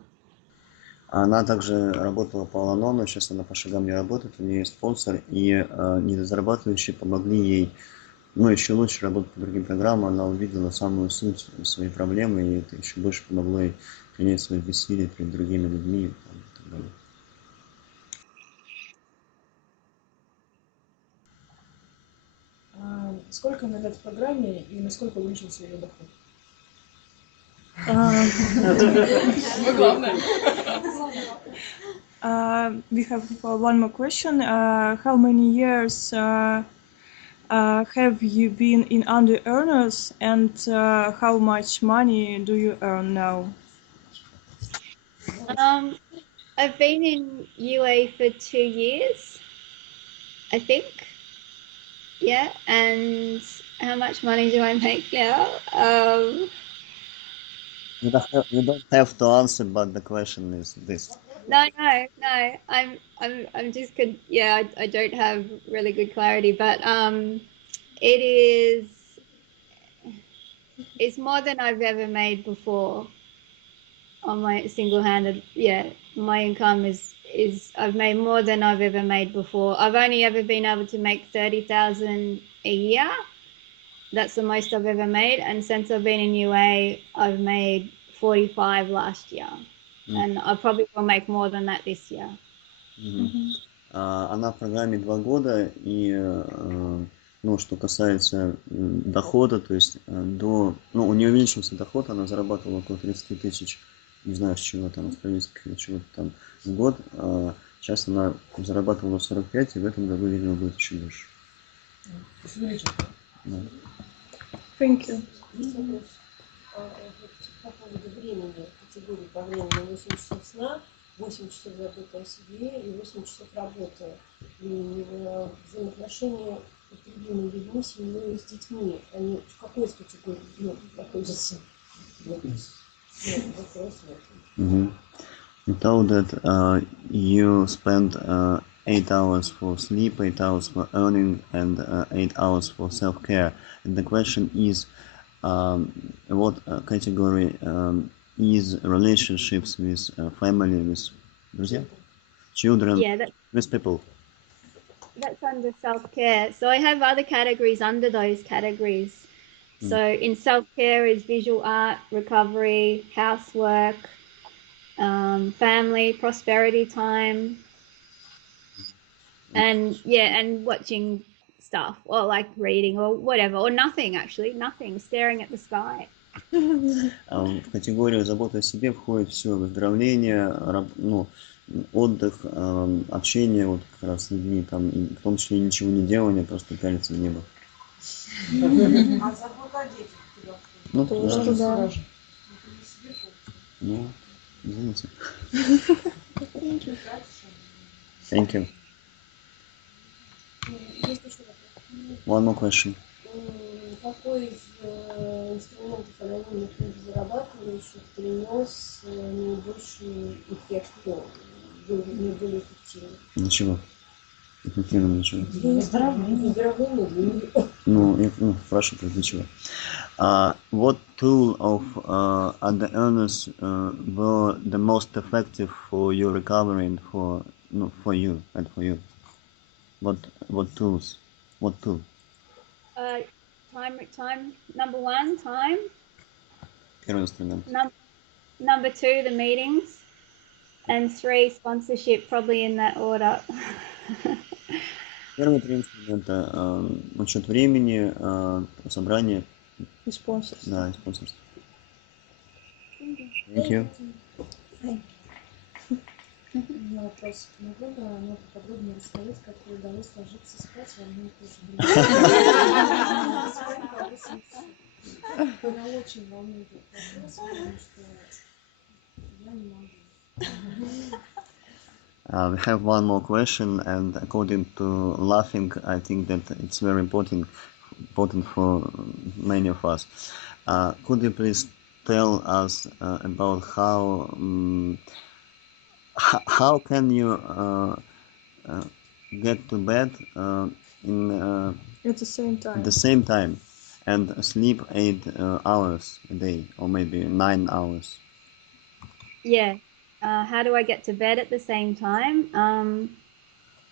Она также работала по Аланону, сейчас она по шагам не работает, у нее есть спонсор, и недозарабатывающие помогли ей, ну, еще лучше работать по другим программам, она увидела самую суть своей проблемы, и это еще больше помогло ей принять свои бессилие перед другими людьми и так далее. Сколько она лет в программе и насколько увеличился ее доход? We have one more question. How many years have you been in under earners, and how much money do you earn now? I've been in UA for 2 years, I think. Yeah, and how much money do I make now? You don't have to answer, but the question is this. No. I'm just good. Yeah, I don't have really good clarity, but it's more than I've ever made before on my single-handed. Yeah, my income is I've made more than I've ever made before. I've only ever been able to make 30,000 a year. That's the most I've ever made, and since I've been in UA, I've made 45 last year. And I probably will make more than that this year. Она в программе 2 года, и ну, что касается дохода, то есть ну, у нее увеличился доход, она зарабатывала около 30 тысяч, не знаю, с чего там, австралийских или чего-то там в год. Сейчас она зарабатывала 45, и в этом году, видимо, будет еще больше. Да. Thank you. По поводу времени, категории по времени 8 часов сна, 8 часов заботы о себе и 8 часов работы. И взаимоотношения с другими людьми, семьей, с детьми, они в какой из категорий находятся? You told that you spend 8 hours for sleep, 8 hours for earning, and 8 hours for self-care. And the question is, what category is relationships with family, with children, Yeah, with people? that's under self-care. So I have other categories under those categories. So in self-care is visual art, recovery, housework, family, prosperity time, and watching stuff, or like reading, or whatever, or nothing, actually, nothing, staring at the sky. В категорию заботы о себе входит все: выздоровление, ну, отдых, общение вот как раз с людьми, там, в том числе ничего не делание, просто пялиться в небо. А забота о детях у тебя? Ну, Тоже, да. Ну, извините. Thank you. Есть еще вопрос? One more question. Какой из инструментов анонимных недозарабатывающих принес наибольший эффект, наиболее эффективный? Ничего. Эффективно ничего. Выздоровление для них. Ну, спрашиваю, для чего. What tool of other earners were the most effective for your recovery and for you and for you? What tools? What tool? Time. Number one, time. Первый инструмент. Number two, the meetings, and three, sponsorship, probably in that order. Первые 3 инструмента: учет времени, собрание, И спонсорство. да, и спонсорство. Thank you. У меня вопрос. Могу бы она поподробнее рассказать, как ей удалось ложиться спать в одно и то же время? Меня очень волнует этот вопрос, потому что я не могу. We have one more question, and according to laughing, I think that it's very important for many of us. Could you please tell us about how can you get to bed in At the same time. the same time and sleep 8 hours a day, or maybe 9 hours? Yeah. How do I get to bed at the same time?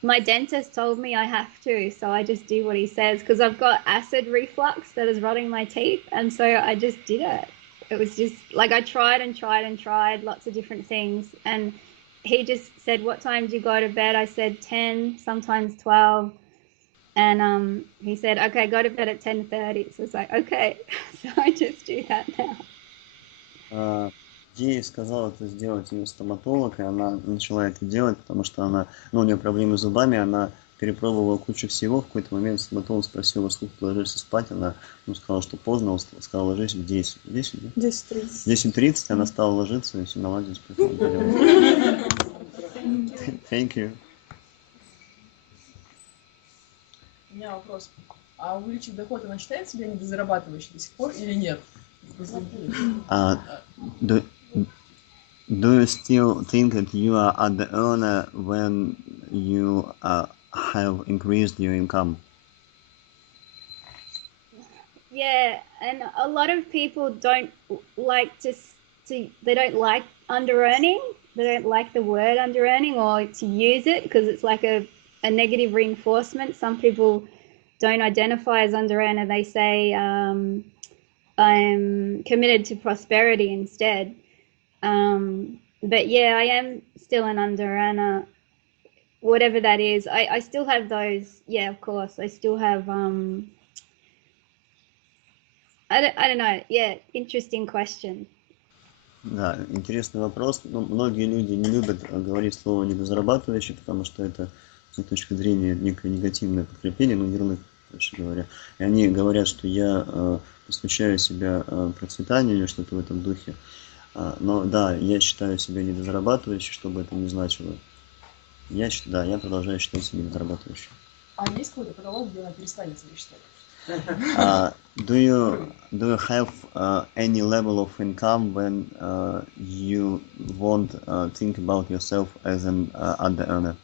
My dentist told me I have to, so I just do what he says because I've got acid reflux that is rotting my teeth, and so I just did it. It was just like I tried and tried and tried lots of different things, and he just said, "What time do you go to bed?" I said 10, sometimes 12, and he said, "Okay, go to bed at 10:30." So it's like, okay, so I just do that now. Ей сказал это сделать ее стоматолог, и она начала это делать, потому что у нее проблемы с зубами, она перепробовала кучу всего. В какой-то момент стоматолог спросил, во сколько ты ложишься спать, она сказала, что поздно, сказала, ложись в 10. 10, да? 10:30. 10:30 она стала ложиться, и все наладилось. Thank you. У меня вопрос. А увеличив доход, она считает себя недозарабатывающей до сих пор или нет? Do you still think that you are at the earner when you have increased your income? Yeah, and a lot of people don't like they don't like under earning. They don't like the word under earning or to use it because it's like a negative reinforcement. Some people don't identify as under earner. They say I'm committed to prosperity instead. But yeah, I am still an under earner, whatever that is. I still have those. Yeah, of course. I still have. I don't know. Yeah, interesting question. Да, интересный вопрос. Многие люди не любят говорить слово недозарабатывающий, потому что это, с их точки зрения, некое негативное подкрепление, ярлык, проще говоря. И они говорят, что я посвящаю себя процветанию или что-то в этом духе. Но да, я считаю себя недозарабатывающим, что бы это ни значило. Я продолжаю считать себя недозарабатывающим. А есть какой-то потолок, где она перестанет себя считать? Do you have any level of income when you won't think about yourself as an under earner?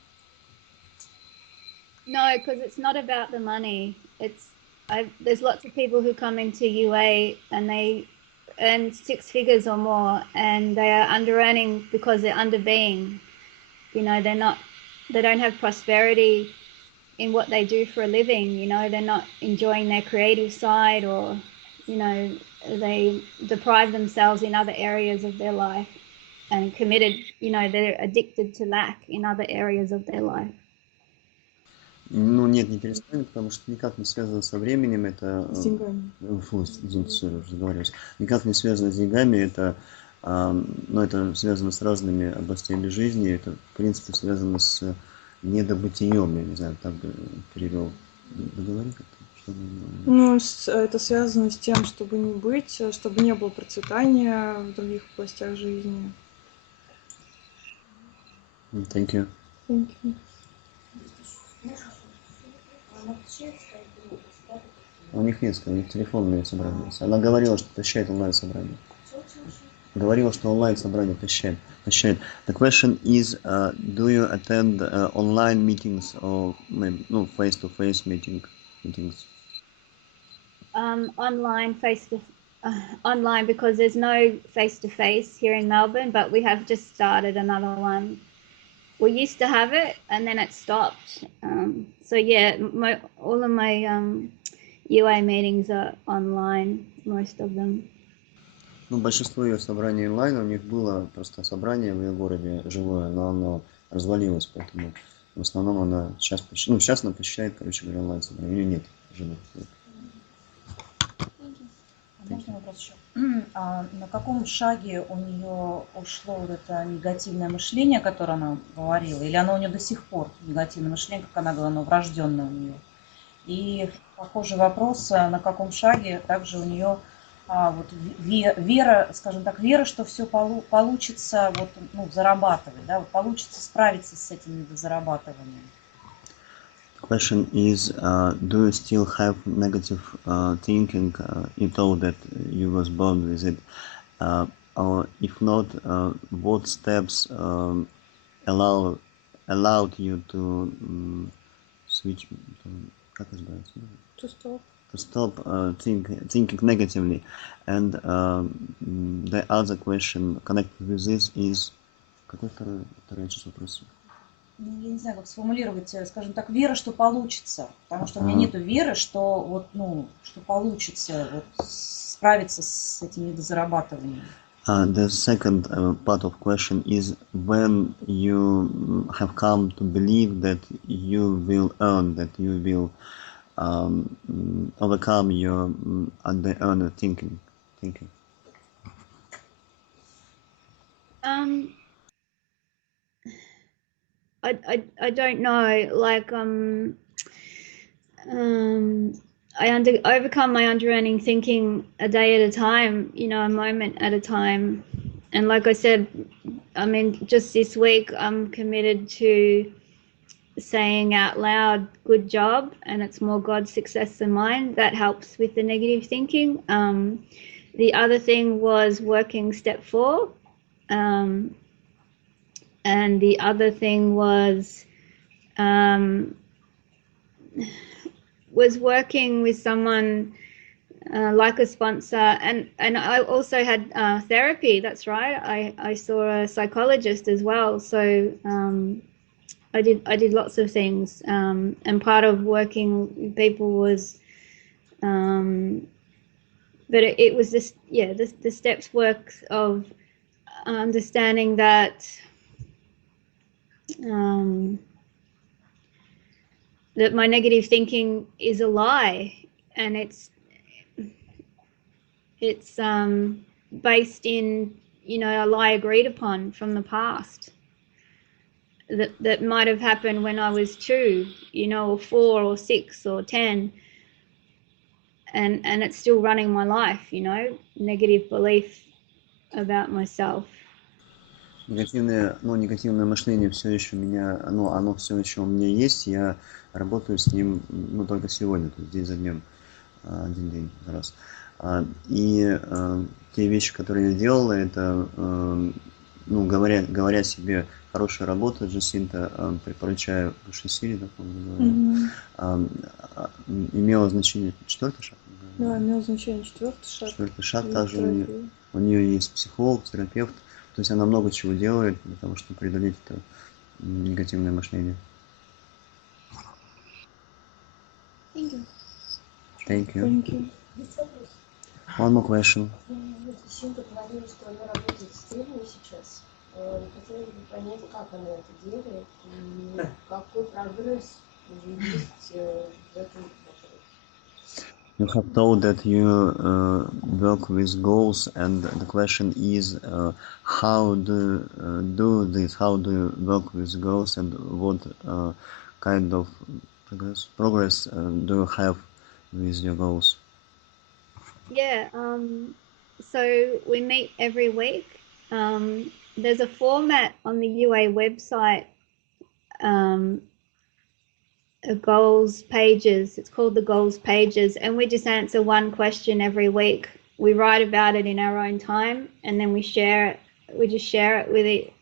No, because it's not about the money. There's lots of people who come into UA and they earn 6 figures or more, and they are under earning because they're under being. They don't have prosperity in what they do for a living. They're not enjoying their creative side, or they deprive themselves in other areas of their life and committed, they're addicted to lack in other areas of their life. Нет, не перестанет, потому что никак не связано со временем, это... С деньгами. Никак не связано с деньгами, это связано с разными областями жизни, это, в принципе, связано с недобытием, я не знаю, так бы перевел. Договори как-то. Это связано с тем, чтобы не быть, чтобы не было процветания в других областях жизни. Thank you. Thank you. У них нет, у них телефонные собрания. Она говорила, что посещает онлайн-собрание. Говорила, что онлайн-собрание посещает. The question is, do you attend online meetings or maybe face-to-face meetings? Online because there's no face-to-face here in Melbourne, but we have just started another one. We used to have it and then it stopped. So yeah, all of my UA meetings are online, most of them. Большинство ее собраний онлайн, у них было просто собрание в ее городе живое, но оно развалилось, поэтому в основном она сейчас она посещает, онлайн собрание, у нее нет живых. Можно вопрос еще? На каком шаге у нее ушло вот это негативное мышление, которое она говорила? Или оно у нее до сих пор негативное мышление, как она говорила, оно врожденное у нее? И похожий вопрос, на каком шаге также у нее вот вера, скажем так, вера, что все получится вот, ну, зарабатывать, да, вот получится справиться с этим недозарабатыванием. Question is, do you still have negative thinking? You told that you was born with it. Or if not, what steps allowed you to switch? Как называется? To stop thinking negatively. And the other question connected with this is... Какой второй часть вопроса? Я не знаю, как сформулировать, скажем так, вера, что получится. Потому что у меня нету веры, что вот, ну, что получится вот, справиться с этим недозарабатыванием. The second part of question is when you have come to believe that you will earn, that you will overcome your under-earner thinking. I don't know. Like I overcome my under-earning thinking a day at a time. You know, a moment at a time. And like I said, I mean, just this week, I'm committed to saying out loud, "Good job," and it's more God's success than mine. That helps with the negative thinking. The other thing was working step 4. And the other thing was working with someone like a sponsor, and I also had therapy. That's right. I saw a psychologist as well. So I did lots of things, and part of working with people was, but it was this, yeah, the steps work of understanding that. That my negative thinking is a lie, and it's based in, you know, a lie agreed upon from the past that might have happened when I was 2, you know, or 4 or 6 or 10, and it's still running my life, you know, negative belief about myself. Негативное мышление все еще у меня, оно все еще у меня есть, я работаю с ним, только сегодня, то есть день за днем, один день за раз. И те вещи, которые я делала, это, говоря себе хорошая работа, Jasinta, поручаю высшей силе, да, по-моему, имело значение 4-й шаг? Да, имело значение 4-й шаг. 4-й шаг, также у нее есть психолог, терапевт. То есть она много чего делает для того, чтобы преодолеть это негативное мышление. Thank you. One more question. Jasinta говорила, что она работает с целью сейчас. Хотелось бы понять, как она это делает и какой прогресс уже есть в этом вопросе. You have told that you work with goals, and the question is how do you do this? How do you work with goals, and what kind of progress do you have with your goals? Yeah, so we meet every week. There's a format on the UA website, goals pages. It's called the goals pages, and we just answer one question every week. We write about it in our own time, and then we share it. We just share it with it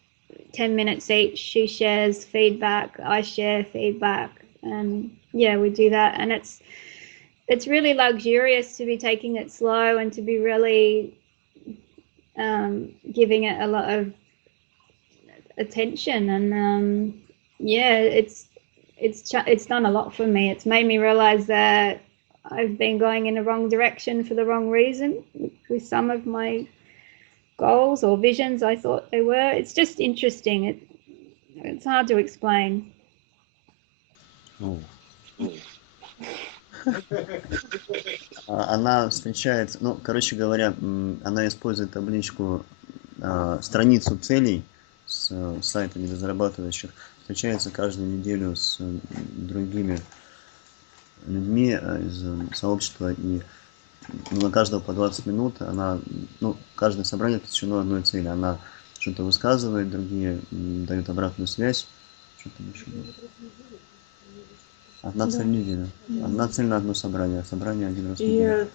10 minutes each. She shares feedback, I share feedback, and yeah, we do that. And it's really luxurious to be taking it slow and to be really giving it a lot of attention. And yeah, it's done a lot for me. It's made me realize that I've been going in the wrong direction for the wrong reason with some of my goals or visions I thought they were. It's just interesting. It's hard to explain. Она встречается, ну, короче говоря, она использует табличку, страницу целей с сайта недозарабатывающих, встречается каждую неделю с другими людьми из сообщества, и на каждого по 20 минут она, ну, каждое собрание посвящено одной цели. Она что-то высказывает, другие дают обратную связь. Что там еще было? Одна цель в неделю. Одна цель на одно собрание, собрание один раз в неделю. И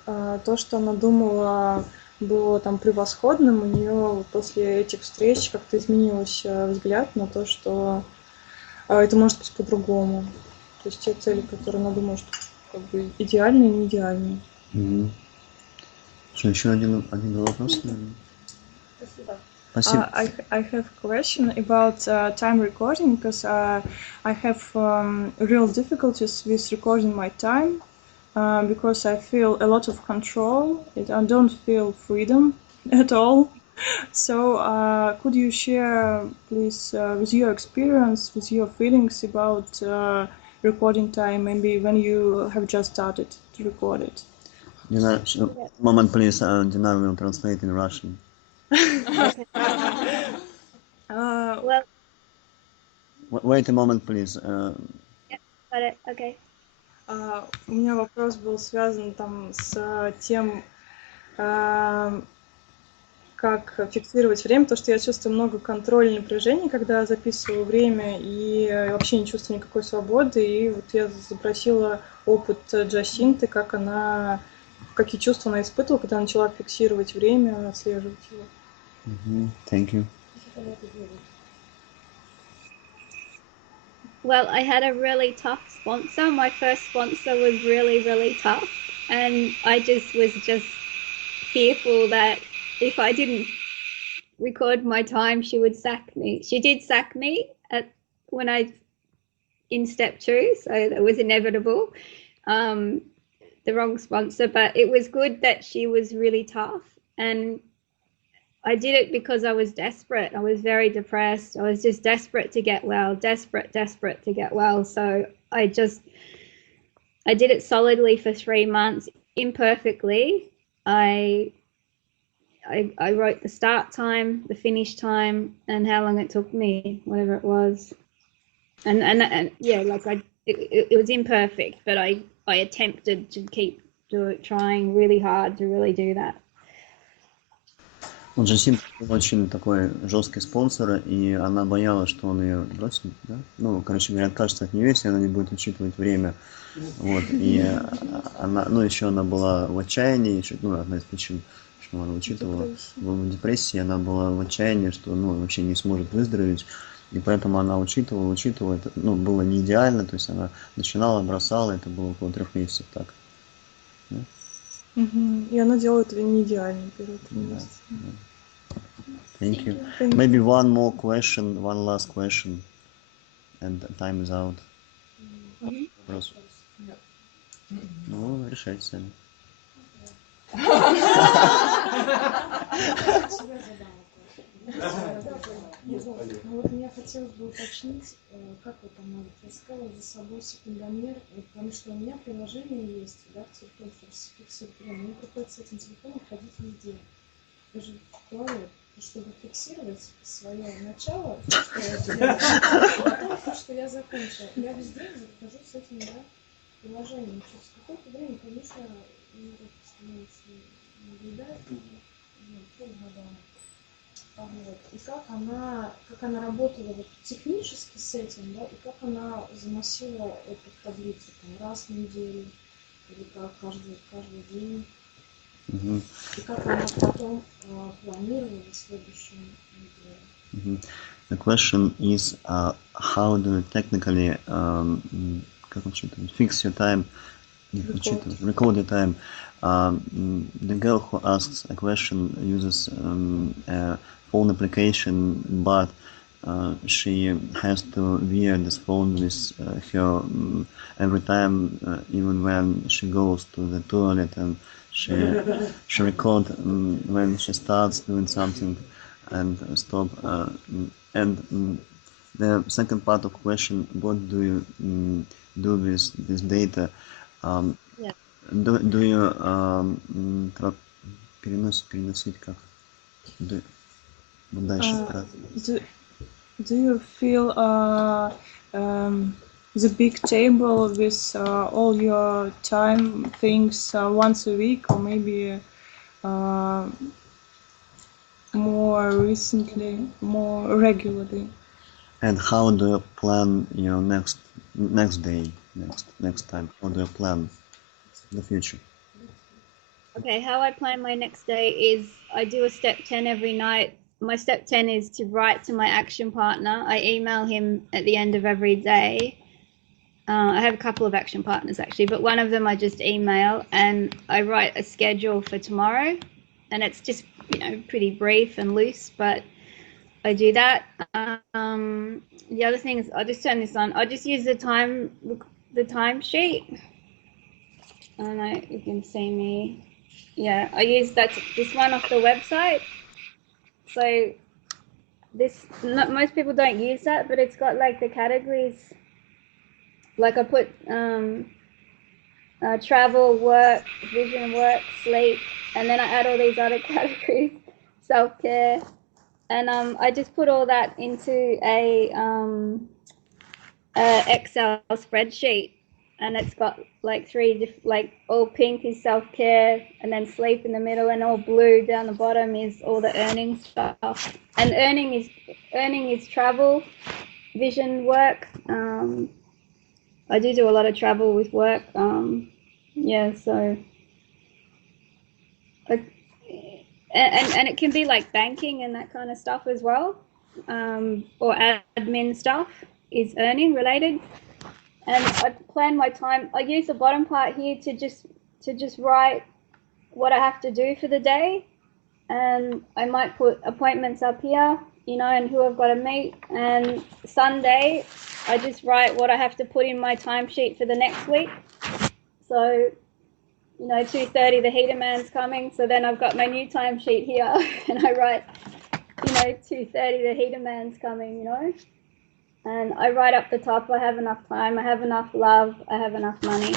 то, что она думала, было там превосходным, у нее после этих встреч как-то изменился взгляд на то, что это может быть по-другому. То есть те цели, которые она думала, что как бы идеальные, не идеальные. Что, еще один вопрос, наверное? Спасибо. Спасибо. I have a question about time recording, because I have real difficulties with recording my time, because I feel a lot of control. I don't feel freedom at all. So could you share, please, with your experience, with your feelings about recording time, maybe when you have just started to record it? Dinar, moment, please. Dinar will translate in Russian. Well, Wait a moment, please. got it. Okay. У меня вопрос был связан там с тем, как фиксировать время, потому что я чувствую много контроля и напряжения, когда записываю время, и вообще не чувствую никакой свободы. И вот я запросила опыт Jasinta, какие чувства она испытывала, когда начала фиксировать время, отслеживать его. Thank you. Well, I had a really tough sponsor. My first sponsor was really, really tough. And I was just fearful that if I didn't record my time, she would sack me. She did sack me in step 2, so that was inevitable. The wrong sponsor, but it was good that she was really tough, and I did it because I was desperate. I was very depressed. I was just desperate to get well, desperate to get well. So I did it solidly for 3 months, imperfectly. I wrote the start time, the finish time, and how long it took me, whatever it was. And yeah, like it was imperfect, but I attempted to keep trying really hard to really do that. У Jasinta очень такой жесткий спонсор, и она боялась, что он ее бросит, да? Ну, короче говоря, откажется от нее, если она не будет учитывать время. Вот, и она, ну, еще она была в отчаянии, еще, ну, одна из причин, что она учитывала, в депрессии, она была в отчаянии, что, ну, вообще не сможет выздороветь, и поэтому она учитывала, это, ну, было не идеально, то есть она начинала, бросала, это было около 3 месяцев так. Да? И она делает это не идеально перед этим. Thank you. Maybe one more question, one last question, and time is out. Вопрос. Ну, решайте сами. Вот мне хотелось бы уточнить, как вы там искали за собой секундомер, потому что у меня приложение есть, да, в телефоне, чтобы фиксировать время, мне приходится с этим телефоном ходить везде, даже в туалет, чтобы фиксировать свое начало, что я делаю, а потом то, что я закончила. Я везде захожу с этим, да, приложением. Через какое-то время, конечно, мне становится наблюдать, вот. И как она работала вот технически с этим, да, и как она заносила эту таблицу там, раз в неделю, или как каждый день, и как она потом планировала следующую неделю. The question is, how do you technically fix your time, record your time? The girl who asks a question uses a phone application, but she has to wear this phone with her every time, even when she goes to the toilet, and she records when she starts doing something and stop. And the second part of the question, what do you do with this data? Do you переносить как? Дальше Do you feel the big table with all your time things once a week, or maybe more recently, more regularly? And how do you plan your next day, next time? How do you plan the future? Okay, how I plan my next day is I do a step 10 every night. My step 10 is to write to my action partner. I email him at the end of every day. I have a couple of action partners actually, but one of them I just email, and I write a schedule for tomorrow, and it's just, pretty brief and loose, but I do that. The other thing is I'll just turn this on. I'll just use the time sheet. I don't know if you can see me. Yeah, I use this one off the website. So most people don't use that, but it's got like the categories. Like I put travel, work, vision, work, sleep, and then I add all these other categories, self-care, and I just put all that into a Excel spreadsheet, and it's got like all pink is self-care, and then sleep in the middle, and all blue down the bottom is all the earning stuff. And earning is travel, vision, work. I do a lot of travel with work. So and it can be like banking and that kind of stuff as well, or admin stuff is earning related. And I plan my time. I use the bottom part here to just write what I have to do for the day, and I might put appointments up here, and who I've got to meet. And Sunday, I just write what I have to put in my timesheet for the next week. So, 2:30 the heater man's coming, so then I've got my new timesheet here, and I write, 2:30 the heater man's coming, and I write up the top, I have enough time, I have enough love, I have enough money.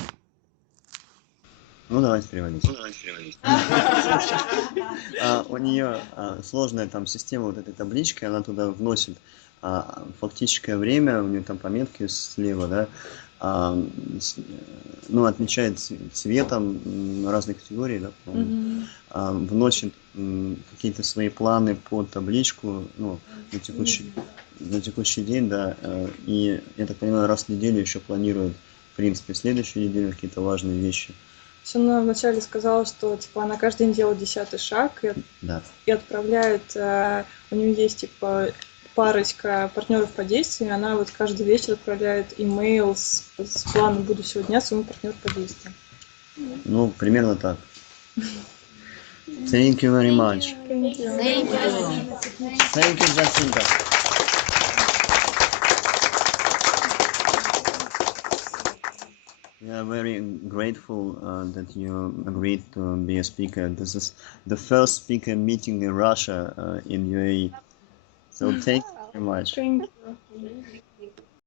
Ну, давайте переводить. У нее сложная там система вот этой таблички, она туда вносит фактическое время, у нее там пометки слева, да, отмечает цветом разные категории, да, вносит какие-то свои планы под табличку, на текущий день, да, и, я так понимаю, раз в неделю еще планирует, в принципе, следующую неделю какие-то важные вещи. Она вначале сказала, что она каждый день делает 10-й шаг и отправляет, у нее есть парочка партнеров по действию, и она вот каждый вечер отправляет имейл с планом будущего дня своему партнеру по действию. Ну, примерно так. Thank you very much. Thank you. Thank you, Jasinta. We are very grateful that you agreed to be a speaker. This is the first speaker meeting in Russia, in UAE. So thank you very much. Thank you.